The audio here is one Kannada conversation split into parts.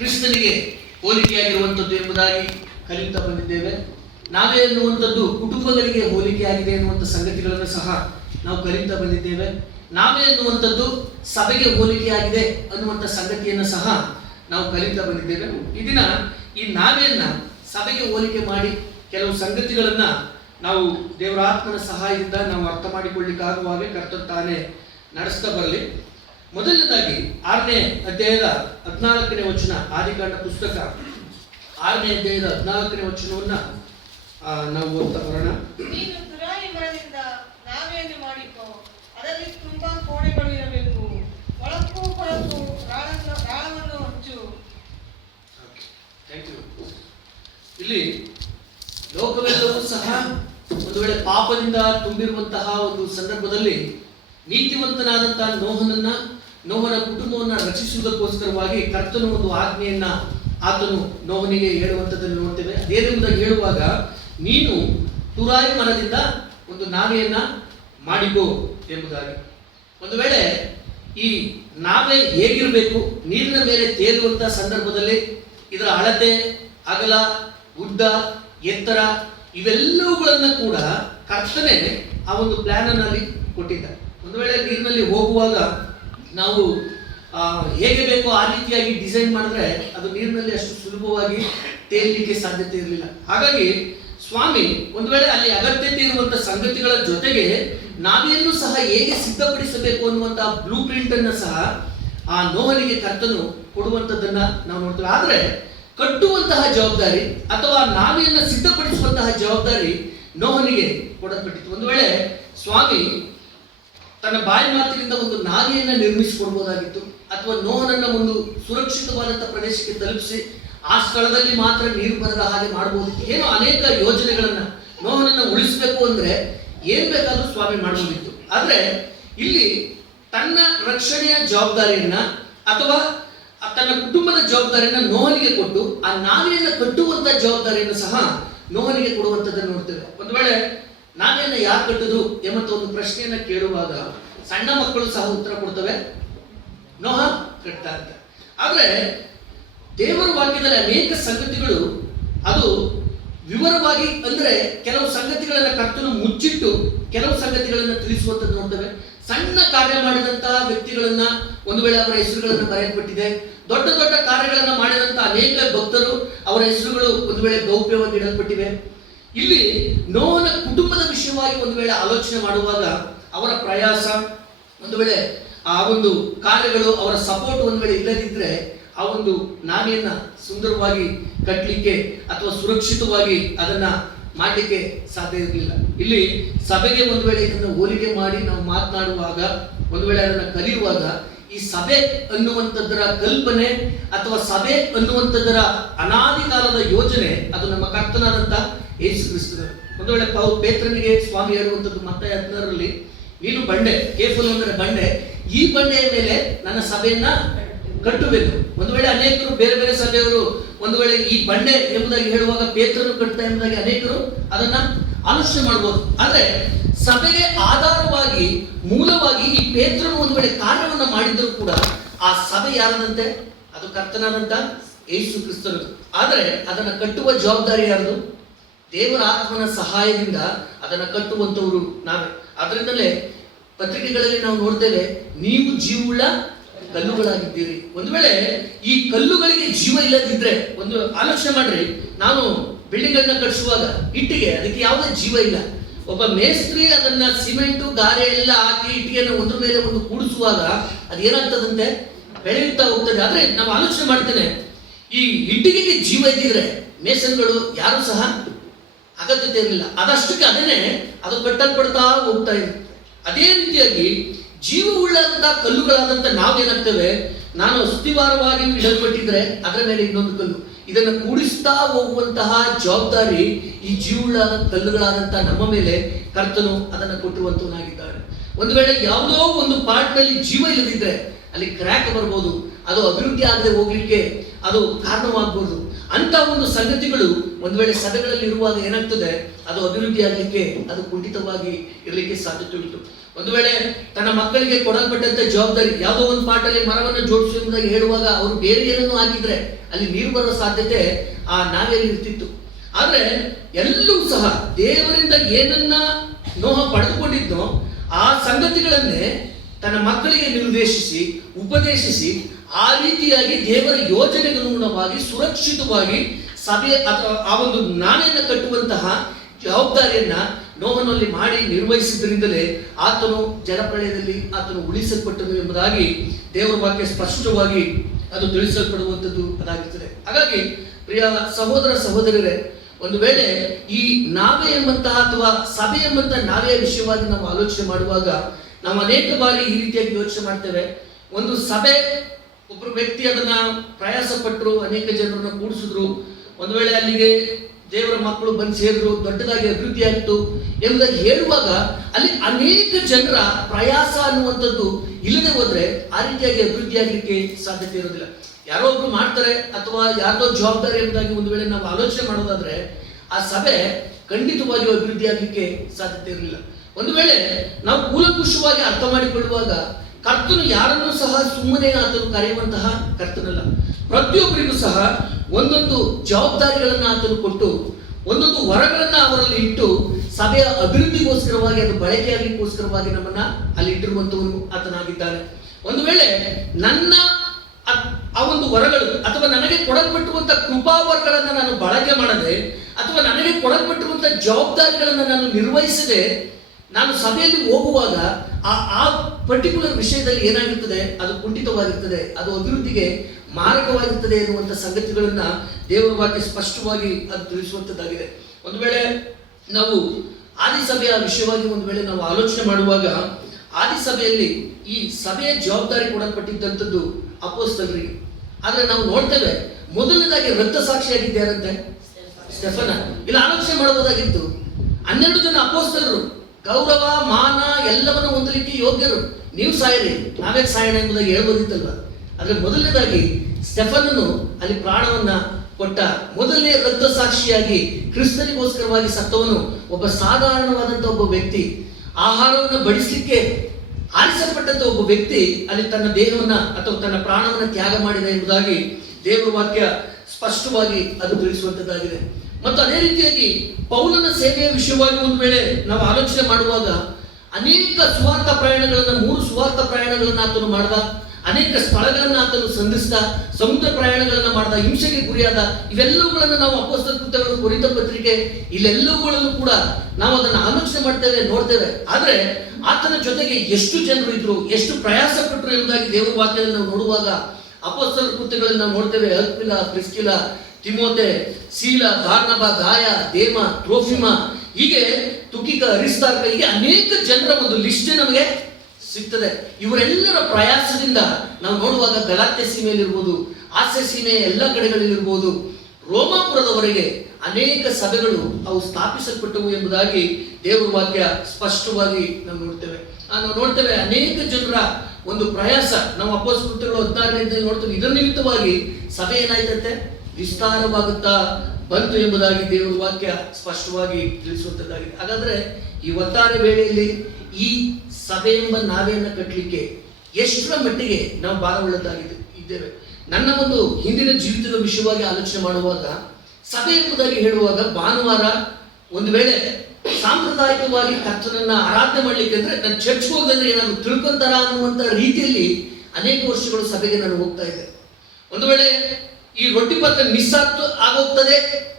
ಕ್ರಿಸ್ತನಿಗೆ ಹೋಲಿಕೆಯಾಗಿರುವಂಥದ್ದು ಎಂಬುದಾಗಿ ಕಲಿಯುತ್ತಾ ಬಂದಿದ್ದೇವೆ. ನಾವೇ ಎನ್ನುವಂಥದ್ದು ಕುಟುಂಬಗಳಿಗೆ ಹೋಲಿಕೆಯಾಗಿದೆ ಎನ್ನುವಂಥ ಸಂಗತಿಗಳನ್ನು ಸಹ ನಾವು ಕಲಿಯುತ್ತಾ ಬಂದಿದ್ದೇವೆ. ನಾವೇ ಎನ್ನುವಂಥದ್ದು ಸಭೆಗೆ ಹೋಲಿಕೆಯಾಗಿದೆ ಅನ್ನುವಂಥ ಸಂಗತಿಯನ್ನು ಸಹ ನಾವು ಕಲಿಯುತ್ತಾ ಬಂದಿದ್ದೇವೆ. ಈ ದಿನ ಈ ನಾವೆಯನ್ನ ಸಭೆಗೆ ಹೋಲಿಕೆ ಮಾಡಿ ಕೆಲವು ಸಂಗತಿಗಳನ್ನ ನಾವು ದೇವರ ಆತ್ಮನ ಸಹಾಯದಿಂದ ನಾವು ಅರ್ಥ ಮಾಡಿಕೊಳ್ಳಿಕ್ಕಾಗುವಾಗೆ ಕರ್ತನು ತಾನೇ ನಡೆಸ್ತಾ ಬರಲಿ. ಮೊದಲನೇದಾಗಿ 6ನೇ ಅಧ್ಯಾಯದ 14ನೇ ವಚನ, ಆದಿಕಾಂಡ ಪುಸ್ತಕ 6ನೇ ಅಧ್ಯಾಯದ 14ನೇ ವಚನವನ್ನ ನಾವು ಓದ್ತಾ ಬರೋಣ. ನೀನು ತುರಾಯಿ ಮರದಿಂದ ನಾವೆಯನ್ನು ಮಾಡಿಕೊ, ಅದರಲ್ಲಿ ತುಂಬಾ ಕೋಣೆಗಳು ಇರಬೇಕು, ಒಳಕ್ಕೂ ಹೊರಕ್ಕೂ ರಾಳವನ್ನು ಹಚ್ಚು. ಇಲ್ಲಿ ಲೋಕವೆಲ್ಲವೂ ಸಹ ಒಂದು ವೇಳೆ ಪಾಪದಿಂದ ತುಂಬಿರುವಂತಹ ಒಂದು ಸಂದರ್ಭದಲ್ಲಿ ನೀತಿವಂತನಾದಂತಹ ನೋಹನ ಕುಟುಂಬವನ್ನ ರಕ್ಷಿಸುವುದಕ್ಕೋಸ್ಕರವಾಗಿ ಕರ್ತನು ಒಂದು ಆಜ್ಞೆಯನ್ನ ಆತನು ನೋಹನಿಗೆ ಹೇಳುವಂಥದ್ದನ್ನು ನೋಡ್ತೇವೆ. ಅದೇನೆಂಬುದಾಗಿ ಹೇಳುವಾಗ, ನೀನು ತುರಾಯಿ ಮರದಿಂದ ಒಂದು ನಾವೆಯನ್ನ ಮಾಡಿಕೋ ಎಂಬುದಾಗಿ. ಒಂದು ವೇಳೆ ಈ ನಾವೆ ಹೇಗಿರಬೇಕು, ನೀರಿನ ಮೇಲೆ ತೇಲುವಂತಹ ಸಂದರ್ಭದಲ್ಲಿ ಇದರ ಅಳತೆ, ಅಗಲ, ಉದ್ದ, ಎತ್ತರ ಇವೆಲ್ಲವುಗಳನ್ನ ಕೂಡ ಕರ್ತನೆ ಆ ಒಂದು ಪ್ಲಾನ್ ಅಲ್ಲಿ ಕೊಟ್ಟಿದ್ದ. ಒಂದು ವೇಳೆ ನೀರಿನಲ್ಲಿ ಹೋಗುವಾಗ ನಾವು ಹೇಗೆ ಬೇಕೋ ಆ ರೀತಿಯಾಗಿ ಡಿಸೈನ್ ಮಾಡಿದ್ರೆ ಅದು ನೀರಿನಲ್ಲಿ ಅಷ್ಟು ಸುಲಭವಾಗಿ ತೇಲಲಿಕ್ಕೆ ಸಾಧ್ಯತೆ ಇರಲಿಲ್ಲ. ಹಾಗಾಗಿ ಸ್ವಾಮಿ ಒಂದು ವೇಳೆ ಅಲ್ಲಿ ಅಗತ್ಯತೆ ಇರುವಂತಹ ಸಂಗತಿಗಳ ಜೊತೆಗೆ ನಾವೆಯನ್ನು ಸಹ ಹೇಗೆ ಸಿದ್ಧಪಡಿಸಬೇಕು ಅನ್ನುವಂತಹ ಬ್ಲೂ ಪ್ರಿಂಟ್ ಅನ್ನ ಸಹ ಆ ನೋಹನಿಗೆ ಕರ್ತನು ಕೊಡುವಂಥದ್ದನ್ನ ನಾವು ನೋಡ್ತೇವೆ. ಆದ್ರೆ ಕಟ್ಟುವಂತಹ ಜವಾಬ್ದಾರಿ ಅಥವಾ ನಾವೆಯನ್ನು ಸಿದ್ಧಪಡಿಸುವಂತಹ ಜವಾಬ್ದಾರಿ ನೋಹನಿಗೆ ಕೊಡಲ್ಪಟ್ಟಿತ್ತು. ಒಂದು ವೇಳೆ ಸ್ವಾಮಿ ತನ್ನ ಬಾಯಿ ಮಾತಿನಿಂದ ಒಂದು ನಾವೆಯನ್ನ ನಿರ್ಮಿಸಿಕೊಡ್ಬೋದಾಗಿತ್ತು, ಅಥವಾ ನೋಹನನ್ನ ಒಂದು ಸುರಕ್ಷಿತವಾದಂತಹ ಪ್ರದೇಶಕ್ಕೆ ತಲುಪಿಸಿ ಆ ಸ್ಥಳದಲ್ಲಿ ಮಾತ್ರ ನೀರು ಬರದ ಹಾಗೆ ಮಾಡಬಹುದಿತ್ತು. ಏನೋ ಅನೇಕ ಯೋಜನೆಗಳನ್ನ ನೋಹನನ್ನ ಉಳಿಸಬೇಕು ಅಂದ್ರೆ ಏನ್ ಬೇಕಾದ್ರೂ ಸ್ವಾಮಿ ಮಾಡಬಹುದಿತ್ತು. ಆದ್ರೆ ಇಲ್ಲಿ ತನ್ನ ರಕ್ಷಣೆಯ ಜವಾಬ್ದಾರಿಯನ್ನ ಅಥವಾ ತನ್ನ ಕುಟುಂಬದ ಜವಾಬ್ದಾರಿಯನ್ನ ನೋಹನಿಗೆ ಕೊಟ್ಟು ಆ ನಾವೆಯನ್ನ ಕಟ್ಟುವಂತ ಜವಾಬ್ದಾರಿಯನ್ನು ಸಹ ನೋಹನಿಗೆ ಕೊಡುವಂತದ್ದನ್ನು ನೋಡ್ತೇವೆ. ಒಂದು ವೇಳೆ ನಾವೆಯನ್ನ ಯಾರು ಕಟ್ಟುದು ಎಂಬಂತ ಒಂದು ಪ್ರಶ್ನೆಯನ್ನ ಕೇಳುವಾಗ ಸಣ್ಣ ಮಕ್ಕಳು ಸಹ ಉತ್ತರ ಕೊಡ್ತವೆ, ನೋಹ ಕಟ್ತಾ ಅಂತ. ಆದ್ರೆ ದೇವರ ವಾಕ್ಯದಲ್ಲಿ ಅನೇಕ ಸಂಗತಿಗಳು ಅದು ವಿವರವಾಗಿ, ಅಂದ್ರೆ ಕೆಲವು ಸಂಗತಿಗಳನ್ನ ಕರ್ತನು ಮುಚ್ಚಿಟ್ಟು ಕೆಲವು ಸಂಗತಿಗಳನ್ನ ತಿಳಿಸುವಂತದ್ದು ನೋಡ್ತೇವೆ. ಸಣ್ಣ ಕಾರ್ಯ ಮಾಡಿದಂತಹ ವ್ಯಕ್ತಿಗಳನ್ನ ಒಂದು ವೇಳೆ ಅವರ ಹೆಸರುಗಳನ್ನ ಬರೆಯಲ್ಪಟ್ಟಿದೆ. ದೊಡ್ಡ ದೊಡ್ಡ ಕಾರ್ಯಗಳನ್ನ ಮಾಡಿದಂತಹ ಅನೇಕ ಭಕ್ತರು ಅವರ ಹೆಸರುಗಳು ಒಂದು ವೇಳೆ ಗೌಪ್ಯವಾಗಿ ಇಡಲ್ಪಟ್ಟಿವೆ. ಇಲ್ಲಿ ನೋಹನ ಕುಟುಂಬದ ವಿಷಯವಾಗಿ ಒಂದು ವೇಳೆ ಆಲೋಚನೆ ಮಾಡುವಾಗ ಅವರ ಪ್ರಯಾಸ, ಒಂದು ವೇಳೆ ಆ ಒಂದು ಕಾರ್ಯಗಳು, ಅವರ ಸಪೋರ್ಟ್ ಒಂದು ವೇಳೆ ಇಲ್ಲದಿದ್ರೆ ಆ ಒಂದು ನಾವೆಯನ್ನ ಸುಂದರವಾಗಿ ಕಟ್ಟಲಿಕ್ಕೆ ಅಥವಾ ಸುರಕ್ಷಿತವಾಗಿ ಅದನ್ನ ಮಾಡಲಿಕ್ಕೆ ಸಾಧ್ಯ ಇರಲಿಲ್ಲ. ಇಲ್ಲಿ ಸಭೆಗೆ ಒಂದು ವೇಳೆ ಇದನ್ನು ಹೋಲಿಕೆ ಮಾಡಿ ನಾವು ಮಾತನಾಡುವಾಗ, ಒಂದು ವೇಳೆ ಅದನ್ನ ಕಲಿಯುವಾಗ, ಈ ಸಭೆ ಅನ್ನುವಂಥದ್ದರ ಕಲ್ಪನೆ ಅಥವಾ ಸಭೆ ಅನ್ನುವಂಥದ್ದರ ಅನಾದಿ ಕಾಲದ ಯೋಜನೆ ಅದು ನಮ್ಮ ಕರ್ತನಾದಂತ ಯೇಸು ಕ್ರಿಸ್ತನ. ಒಂದು ವೇಳೆ ಪೇತ್ರನಿಗೆ ಸ್ವಾಮಿ ಹೇಳುವಂಥದ್ದು ಮತ್ತಾಯ 16ರಲ್ಲಿ, ನೀನು ಬಂಡೆ, ಕೇಫಲು ಅಂದರೆ ಬಂಡೆ, ಈ ಬಂಡೆಯ ಮೇಲೆ ನನ್ನ ಸಭೆಯನ್ನ ಕಟ್ಟಬೇಕು. ಒಂದು ವೇಳೆ ಅನೇಕರು ಬೇರೆ ಬೇರೆ ಸಭೆಯವರು ಒಂದು ವೇಳೆ ಈ ಬಂಡೆ ಎಂಬುದಾಗಿ ಹೇಳುವಾಗ ಪೇತ್ರನು ಕಟ್ಟ ಎಂಬುದಾಗಿ ಅನೇಕರು ಅದನ್ನ ಆಲೋಚನೆ ಮಾಡಬಹುದು. ಆದ್ರೆ ಸಭೆಗೆ ಆಧಾರವಾಗಿ ಮೂಲವಾಗಿ ಈ ಪೇತ್ರನು ಒಂದು ವೇಳೆ ಕಾರ್ಯವನ್ನ ಮಾಡಿದ್ರು ಕೂಡ ಆ ಸಭೆ ಯಾರದಂತೆ? ಅದು ಕರ್ತನಾದಂತ ಯೇಸು ಕ್ರಿಸ್ತನು. ಆದ್ರೆ ಅದನ್ನ ಕಟ್ಟುವ ಜವಾಬ್ದಾರಿ ಯಾರದು? ದೇವರ ಆತ್ಮನ ಸಹಾಯದಿಂದ ಅದನ್ನ ಕಟ್ಟುವಂತವರು ನಾವೇ. ಅದರಿಂದಲೇ ಪತ್ರಿಕೆಗಳಲ್ಲಿ ನಾವು ನೋಡ್ತೇವೆ, ನೀವು ಜೀವವುಳ್ಳ ಕಲ್ಲುಗಳಾಗಿದ್ದೀರಿ. ಒಂದು ವೇಳೆ ಈ ಕಲ್ಲುಗಳಿಗೆ ಜೀವ ಇಲ್ಲದಿದ್ರೆ, ಒಂದು ಆಲೋಚನೆ ಮಾಡ್ರಿ, ನಾನು ಬಿಲ್ಡಿಂಗ್ ಅನ್ನ ಕಟ್ಟಿಸುವಾಗ ಇಟ್ಟಿಗೆ ಅದಕ್ಕೆ ಯಾವುದೇ ಜೀವ ಇಲ್ಲ. ಒಬ್ಬ ಮೇಸ್ತ್ರಿ ಅದನ್ನ ಸಿಮೆಂಟು ಗಾರೆ ಎಲ್ಲ ಹಾಕಿ ಇಟ್ಟಿಗೆಯನ್ನು ಒಂದ್ರ ಮೇಲೆ ಒಂದು ಕೂಡಿಸುವಾಗ ಅದು ಏನಾಗ್ತದಂತೆ? ಬೆಳೆಯುತ್ತಾ ಹೋಗ್ತದೆ. ಆದ್ರೆ ನಾವು ಆಲೋಚನೆ ಮಾಡ್ತೇನೆ, ಈ ಇಟ್ಟಿಗೆಗೆ ಜೀವ ಇದ್ದಿದ್ರೆ ಮೇಸನ್ಗಳು ಯಾರು ಸಹ ಅಗತ್ಯತೆ ಇರಲಿಲ್ಲ. ಅದಷ್ಟಕ್ಕೆ ಅದನ್ನೇ ಅದು ಕಟ್ಟಲ್ಪಡ್ತಾ ಹೋಗ್ತಾ ಇದೆ. ಅದೇ ರೀತಿಯಾಗಿ ಜೀವವುಳ್ಳಂತಹ ಕಲ್ಲುಗಳಾದಂತ ನಾವೇನಾಗ್ತೇವೆ, ನಾನು ಅಸ್ಥಿವಾರವಾಗಿ ಇಡಲ್ಪಟ್ಟಿದ್ರೆ ಅದರ ಮೇಲೆ ಇನ್ನೊಂದು ಕಲ್ಲು, ಇದನ್ನು ಕೂಡಿಸ್ತಾ ಹೋಗುವಂತಹ ಜವಾಬ್ದಾರಿ ಈ ಜೀವವುಳ್ಳ ಕಲ್ಲುಗಳಾದಂತ ನಮ್ಮ ಮೇಲೆ ಕರ್ತನು ಅದನ್ನು ಕೊಟ್ಟಿರುವಂತವನಾಗಿದ್ದಾನೆ. ಒಂದು ವೇಳೆ ಯಾವುದೋ ಒಂದು ಪಾರ್ಟ್ ನಲ್ಲಿ ಜೀವ ಇಲ್ಲದಿದ್ರೆ ಅಲ್ಲಿ ಕ್ರ್ಯಾಕ್ ಬರ್ಬೋದು, ಅದು ಅಭಿವೃದ್ಧಿ ಆಗದೆ ಹೋಗ್ಲಿಕ್ಕೆ ಅದು ಕಾರಣವಾಗಬಹುದು. ಅಂತ ಒಂದು ಸಂಗತಿಗಳು ಒಂದು ವೇಳೆ ಸಭೆಗಳಲ್ಲಿ ಇರುವಾಗ ಏನಾಗ್ತದೆ, ಅದು ಅಭಿವೃದ್ಧಿ ಆಗಲಿಕ್ಕೆ ಅದು ಕುಂಠಿತವಾಗಿ ಇರಲಿಕ್ಕೆ ಸಾಧ್ಯತೆ ಉಂಟು. ಒಂದು ವೇಳೆ ತನ್ನ ಮಕ್ಕಳಿಗೆ ಕೊಡಲ್ಪಟ್ಟಂತ ಜವಾಬ್ದಾರಿ ಯಾವುದೋ ಒಂದು ಪಾಟಲ್ಲಿ ಮರವನ್ನು ಜೋಡಿಸು ಎಂಬುದಾಗಿ ಹೇಳುವಾಗ ಅವರು ಬೇರೆ ಏನನ್ನು ಹಾಕಿದ್ರೆ ಅಲ್ಲಿ ನೀರು ಬರುವ ಸಾಧ್ಯತೆ ಆ ನಾವೆಯಲ್ಲಿ ಇರ್ತಿತ್ತು. ಆದ್ರೆ ಎಲ್ಲವೂ ಸಹ ದೇವರಿಂದ ಏನನ್ನ ನೋಹ ಪಡೆದುಕೊಂಡಿದ್ನೋ ಆ ಸಂಗತಿಗಳನ್ನೇ ತನ್ನ ಮಕ್ಕಳಿಗೆ ನಿರ್ದೇಶಿಸಿ ಉಪದೇಶಿಸಿ ಆ ರೀತಿಯಾಗಿ ದೇವರ ಯೋಜನೆಗನುಗುಣವಾಗಿ ಸುರಕ್ಷಿತವಾಗಿ ಸಭೆ ಅಥವಾ ಆ ಒಂದು ನಾಣ್ಯನ ಕಟ್ಟುವಂತಹ ಜವಾಬ್ದಾರಿಯನ್ನ ನೋಹನಲ್ಲಿ ಮಾಡಿ ನಿರ್ವಹಿಸಿದ್ರಿಂದಲೇ ಆತನು ಜಲಪ್ರಳಯದಲ್ಲಿ ಆತನು ಉಳಿಸಲ್ಪಟ್ಟನು ಎಂಬುದಾಗಿ ದೇವರ ವಾಕ್ಯ ಸ್ಪಷ್ಟವಾಗಿ ಅದು ತಿಳಿಸಲ್ಪಡುವಂಥದ್ದು ಅದಾಗಿರ್ತದೆ. ಹಾಗಾಗಿ ಪ್ರಿಯ ಸಹೋದರ ಸಹೋದರರೇ, ಒಂದು ವೇಳೆ ಈ ನಾವೇ ಎಂಬಂತಹ ಅಥವಾ ಸಭೆ ಎಂಬಂತಹ ನಾವೇ ವಿಷಯವಾಗಿ ನಾವು ಆಲೋಚನೆ ಮಾಡುವಾಗ ನಾವು ಅನೇಕ ಬಾರಿ ಈ ರೀತಿಯಾಗಿ ಯೋಚನೆ ಮಾಡ್ತೇವೆ. ಒಂದು ಸಭೆ, ಒಬ್ಬರು ವ್ಯಕ್ತಿ ಅದನ್ನ ಪ್ರಯಾಸ ಪಟ್ಟರು, ಅನೇಕ ಜನರನ್ನ ಕೂಡಿಸಿದ್ರು, ಒಂದು ವೇಳೆ ಅಲ್ಲಿಗೆ ದೇವರ ಮಕ್ಕಳು ಬಂದು ಸೇರಿದ್ರು, ದೊಡ್ಡದಾಗಿ ಅಭಿವೃದ್ಧಿ ಆಯಿತು ಎಂಬುದಾಗಿ ಹೇಳುವಾಗ ಅಲ್ಲಿ ಅನೇಕ ಜನರ ಪ್ರಯಾಸ ಅನ್ನುವಂಥದ್ದು ಇಲ್ಲದೆ ಹೋದ್ರೆ ಆ ರೀತಿಯಾಗಿ ಅಭಿವೃದ್ಧಿ ಆಗಲಿಕ್ಕೆ ಸಾಧ್ಯತೆ ಇರೋದಿಲ್ಲ. ಯಾರೋ ಒಬ್ರು ಮಾಡ್ತಾರೆ ಅಥವಾ ಯಾರ್ದೋ ಜವಾಬ್ದಾರಿ ಎಂಬುದಾಗಿ ಒಂದು ವೇಳೆ ನಾವು ಆಲೋಚನೆ ಮಾಡೋದಾದ್ರೆ ಆ ಸಭೆ ಖಂಡಿತವಾಗಿಯೂ ಅಭಿವೃದ್ಧಿ ಆಗಲಿಕ್ಕೆ ಸಾಧ್ಯತೆ ಇರಲಿಲ್ಲ. ಒಂದು ವೇಳೆ ನಾವು ಕೂಲಂಕುಷವಾಗಿ ಅರ್ಥ ಮಾಡಿಕೊಳ್ಳುವಾಗ ಕರ್ತನು ಯಾರನ್ನೂ ಸಹ ಸುಮ್ಮನೆ ಆತನು ಕರೆಯುವಂತಹ ಕರ್ತನಲ್ಲ. ಪ್ರತಿಯೊಬ್ಬರಿಗೂ ಸಹ ಒಂದೊಂದು ಜವಾಬ್ದಾರಿಗಳನ್ನ ಆತನು ಕೊಟ್ಟು ಒಂದೊಂದು ವರಗಳನ್ನ ಅವರಲ್ಲಿ ಇಟ್ಟು ಸಭೆಯ ಅಭಿವೃದ್ಧಿಗೋಸ್ಕರವಾಗಿ ಅದು ಬಳಕೆಯಾಗಲಿಕ್ಕೋಸ್ಕರವಾಗಿ ನಮ್ಮನ್ನ ಅಲ್ಲಿ ಇಟ್ಟಿರುವಂತವನು ಆತನಾಗಿದ್ದಾನೆ. ಒಂದು ವೇಳೆ ನನ್ನ ಆ ಒಂದು ವರಗಳು ಅಥವಾ ನನಗೆ ಕೊಡಲ್ಪಟ್ಟಿರುವಂತಹ ಕೃಪಾವರಗಳನ್ನ ನಾನು ಬಳಕೆ ಮಾಡದೆ ಅಥವಾ ನನಗೆ ಕೊಡಲ್ಪಟ್ಟಿರುವಂತಹ ಜವಾಬ್ದಾರಿಗಳನ್ನ ನಾನು ನಿರ್ವಹಿಸದೆ ನಾನು ಸಭೆಯಲ್ಲಿ ಹೋಗುವಾಗ ಆ ಪರ್ಟಿಕ್ಯುಲರ್ ವಿಷಯದಲ್ಲಿ ಏನಾಗಿರ್ತದೆ, ಅದು ಕುಂಠಿತವಾಗಿರ್ತದೆ, ಅದು ಅಭಿವೃದ್ಧಿಗೆ ಮಾರಕವಾಗಿರ್ತದೆ ಎನ್ನುವಂಥ ಸಂಗತಿಗಳನ್ನ ದೇವರ ವಾಕ್ಯ ಸ್ಪಷ್ಟವಾಗಿ ಅದು ತಿಳಿಸುವಂಥದ್ದಾಗಿದೆ. ಒಂದು ವೇಳೆ ನಾವು ಆದಿಸಭೆಯ ವಿಷಯವಾಗಿ ಒಂದು ವೇಳೆ ನಾವು ಆಲೋಚನೆ ಮಾಡುವಾಗ ಆದಿಸಭೆಯಲ್ಲಿ ಈ ಸಭೆಯ ಜವಾಬ್ದಾರಿ ಕೊಡಲ್ಪಟ್ಟಿದ್ದಂಥದ್ದು ಅಪೊಸ್ತಲರಿಗೆ. ಆದ್ರೆ ನಾವು ನೋಡ್ತೇವೆ ಮೊದಲನೇದಾಗಿ ರಕ್ತ ಸಾಕ್ಷಿಯಾಗಿದ್ದಾರಂತೆ ಸ್ಟೆಫನ. ಇಲ್ಲಿ ಆಲೋಚನೆ ಮಾಡಬಹುದಾಗಿತ್ತು, 12 ಜನ ಅಪೊಸ್ತಲರು ಗೌರವ ಮಾನ ಎಲ್ಲವನ್ನು ಹೊಂದಲಿಕ್ಕೆ ಯೋಗ್ಯರು, ನೀವು ಸಾಯಿರಿ ನಾವೇ ಸಾಯೋಣ ಎಂಬುದಾಗಿ ಹೇಳ್ಬೋದಿತ್ತಲ್ವ. ಆದ್ರೆ ಮೊದಲನೇದಾಗಿ ಸ್ಟೆಫನನು ಅಲ್ಲಿ ಪ್ರಾಣವನ್ನ ಕೊಟ್ಟ ಮೊದಲನೇ ರಕ್ತ ಸಾಕ್ಷಿಯಾಗಿ ಕ್ರಿಸ್ತನಿಗೋಸ್ಕರವಾಗಿ ಸತ್ತವನು ಒಬ್ಬ ಸಾಧಾರಣವಾದಂತ ಒಬ್ಬ ವ್ಯಕ್ತಿ, ಆಹಾರವನ್ನು ಬಡಿಸಲಿಕ್ಕೆ ಆರಿಸಲ್ಪಟ್ಟಂತ ಒಬ್ಬ ವ್ಯಕ್ತಿ ಅಲ್ಲಿ ತನ್ನ ದೇಹವನ್ನ ಅಥವಾ ತನ್ನ ಪ್ರಾಣವನ್ನ ತ್ಯಾಗ ಮಾಡಿದ ಎಂಬುದಾಗಿ ದೇವರ ವಾಕ್ಯ ಸ್ಪಷ್ಟವಾಗಿ ಅದು ತಿಳಿಸುವಂತದ್ದಾಗಿದೆ. ಮತ್ತು ಅದೇ ರೀತಿಯಾಗಿ ಪೌಲನ ಸೇವೆಯ ವಿಷಯವಾಗಿ ಒಂದು ವೇಳೆ ನಾವು ಆಲೋಚನೆ ಮಾಡುವಾಗ ಅನೇಕ ಸುವಾರ್ಥ ಪ್ರಯಾಣಗಳನ್ನ 3 ಸುವಾರ್ಥ ಪ್ರಯಾಣಗಳನ್ನ ಆತನು ಮಾಡ್ದ, ಅನೇಕ ಸ್ಥಳಗಳನ್ನ ಆತನು ಸಂಧಿಸಿದ, ಸಮುದ್ರ ಪ್ರಯಾಣಗಳನ್ನ ಮಾಡ್ದ, ಹಿಂಸೆಗೆ ಗುರಿಯಾದ. ಇವೆಲ್ಲವುಗಳನ್ನ ನಾವು ಅಪೊಸ್ತಲ ಕೃತ್ಯಗಳು, ಕೊರಿಂಥ ಪತ್ರಿಕೆ ಇಲ್ಲೆಲ್ಲವುಗಳಲ್ಲೂ ಕೂಡ ನಾವು ಅದನ್ನ ಆಲೋಚನೆ ಮಾಡ್ತೇವೆ, ನೋಡ್ತೇವೆ. ಆದ್ರೆ ಆತನ ಜೊತೆಗೆ ಎಷ್ಟು ಜನರು ಇದ್ರು, ಎಷ್ಟು ಪ್ರಯಾಸ ಪಟ್ಟರು ಎಂಬುದಾಗಿ ದೇವರ ವಾಕ್ಯದಲ್ಲಿ ನಾವು ನೋಡುವಾಗ ಅಪೊಸ್ತಲ ಕೃತ್ಯಗಳಲ್ಲಿ ನಾವು ನೋಡ್ತೇವೆ. ಅಕ್ವಿಲ, ಪ್ರಿಸ್ಕಿಲ, ತಿಮೋಥೆ, ಸೀಲ, ಬಾರ್ನಬ, ಗಾಯ, ದೇಮ, ತ್ರೋಫಿಮ, ಹೀಗೆ ತುಕಿಕ, ಅರಿಸ್ತಾರ್ಕ, ಹೀಗೆ ಅನೇಕ ಜನರ ಒಂದು ಲಿಸ್ಟ್ ನಮಗೆ ಸಿಗ್ತದೆ. ಇವರೆಲ್ಲರ ಪ್ರಯಾಸದಿಂದ ನಾವು ನೋಡುವಾಗ ಗಲಾತ್ಯ ಸೀಮೆಯಲ್ಲಿರ್ಬೋದು, ಆಸ್ಯ ಸೀಮೆಯ ಎಲ್ಲ ಕಡೆಗಳಲ್ಲಿರ್ಬೋದು, ರೋಮಾಪುರದವರೆಗೆ ಅನೇಕ ಸಭೆಗಳು ಅವು ಸ್ಥಾಪಿಸಲ್ಪಟ್ಟವು ಎಂಬುದಾಗಿ ದೇವರ ವಾಕ್ಯ ಸ್ಪಷ್ಟವಾಗಿ ನಾವು ನೋಡ್ತೇವೆ. ಅನೇಕ ಜನರ ಒಂದು ಪ್ರಯಾಸ ನಾವು ಅಪೊಸ್ತಲ ಕೃತ್ಯಗಳು 16ನೇ ನೋಡ್ತೇವೆ. ಇದರ ನಿಮಿತ್ತವಾಗಿ ಸಭೆ ಏನಾಯ್ತಂತೆ ವಿಸ್ತಾರವಾಗುತ್ತಾ ಬಂತು ಎಂಬುದಾಗಿ ದೇವರ ವಾಕ್ಯ ಸ್ಪಷ್ಟವಾಗಿ ತಿಳಿಸುವಂತದ್ದಾಗಿದೆ. ಹಾಗಾದ್ರೆ ಈ ಒಟ್ಟಾರೆ ವೇಳೆಯಲ್ಲಿ ಈ ಸಭೆ ಎಂಬ ನಾವೆಯನ್ನು ಕಟ್ಟಲಿಕ್ಕೆ ಎಷ್ಟರ ಮಟ್ಟಿಗೆ ನಾವು ಭಾರವುಳ್ಳದ್ದಾಗಿದ್ದೇವೆ. ನನ್ನ ಒಂದು ಹಿಂದಿನ ಜೀವಿತದ ವಿಷಯವಾಗಿ ಆಲೋಚನೆ ಮಾಡುವಾಗ ಸಭೆ ಎಂಬುದಾಗಿ ಹೇಳುವಾಗ ಭಾನುವಾರ ಒಂದು ವೇಳೆ ಸಾಂಪ್ರದಾಯಿಕವಾಗಿ ಕರ್ತನನ್ನ ಆರಾಧನೆ ಮಾಡ್ಲಿಕ್ಕೆ ಅಂದ್ರೆ ನಾನು ಚರ್ಚ್ ಹೋಗಂದ್ರೆ ಏನಾದ್ರು ತಿಳ್ಕೊಂತಾರ ಅನ್ನುವಂತ ರೀತಿಯಲ್ಲಿ ಅನೇಕ ವರ್ಷಗಳು ಸಭೆಗೆ ನಾನು ಹೋಗ್ತಾ ಇದ್ದೆ. ಒಂದು ವೇಳೆ ಈ ರೊಟ್ಟಿ ಪಾತ್ರ ಮಿಸ್ ಆಗೋಗ್ತದೆ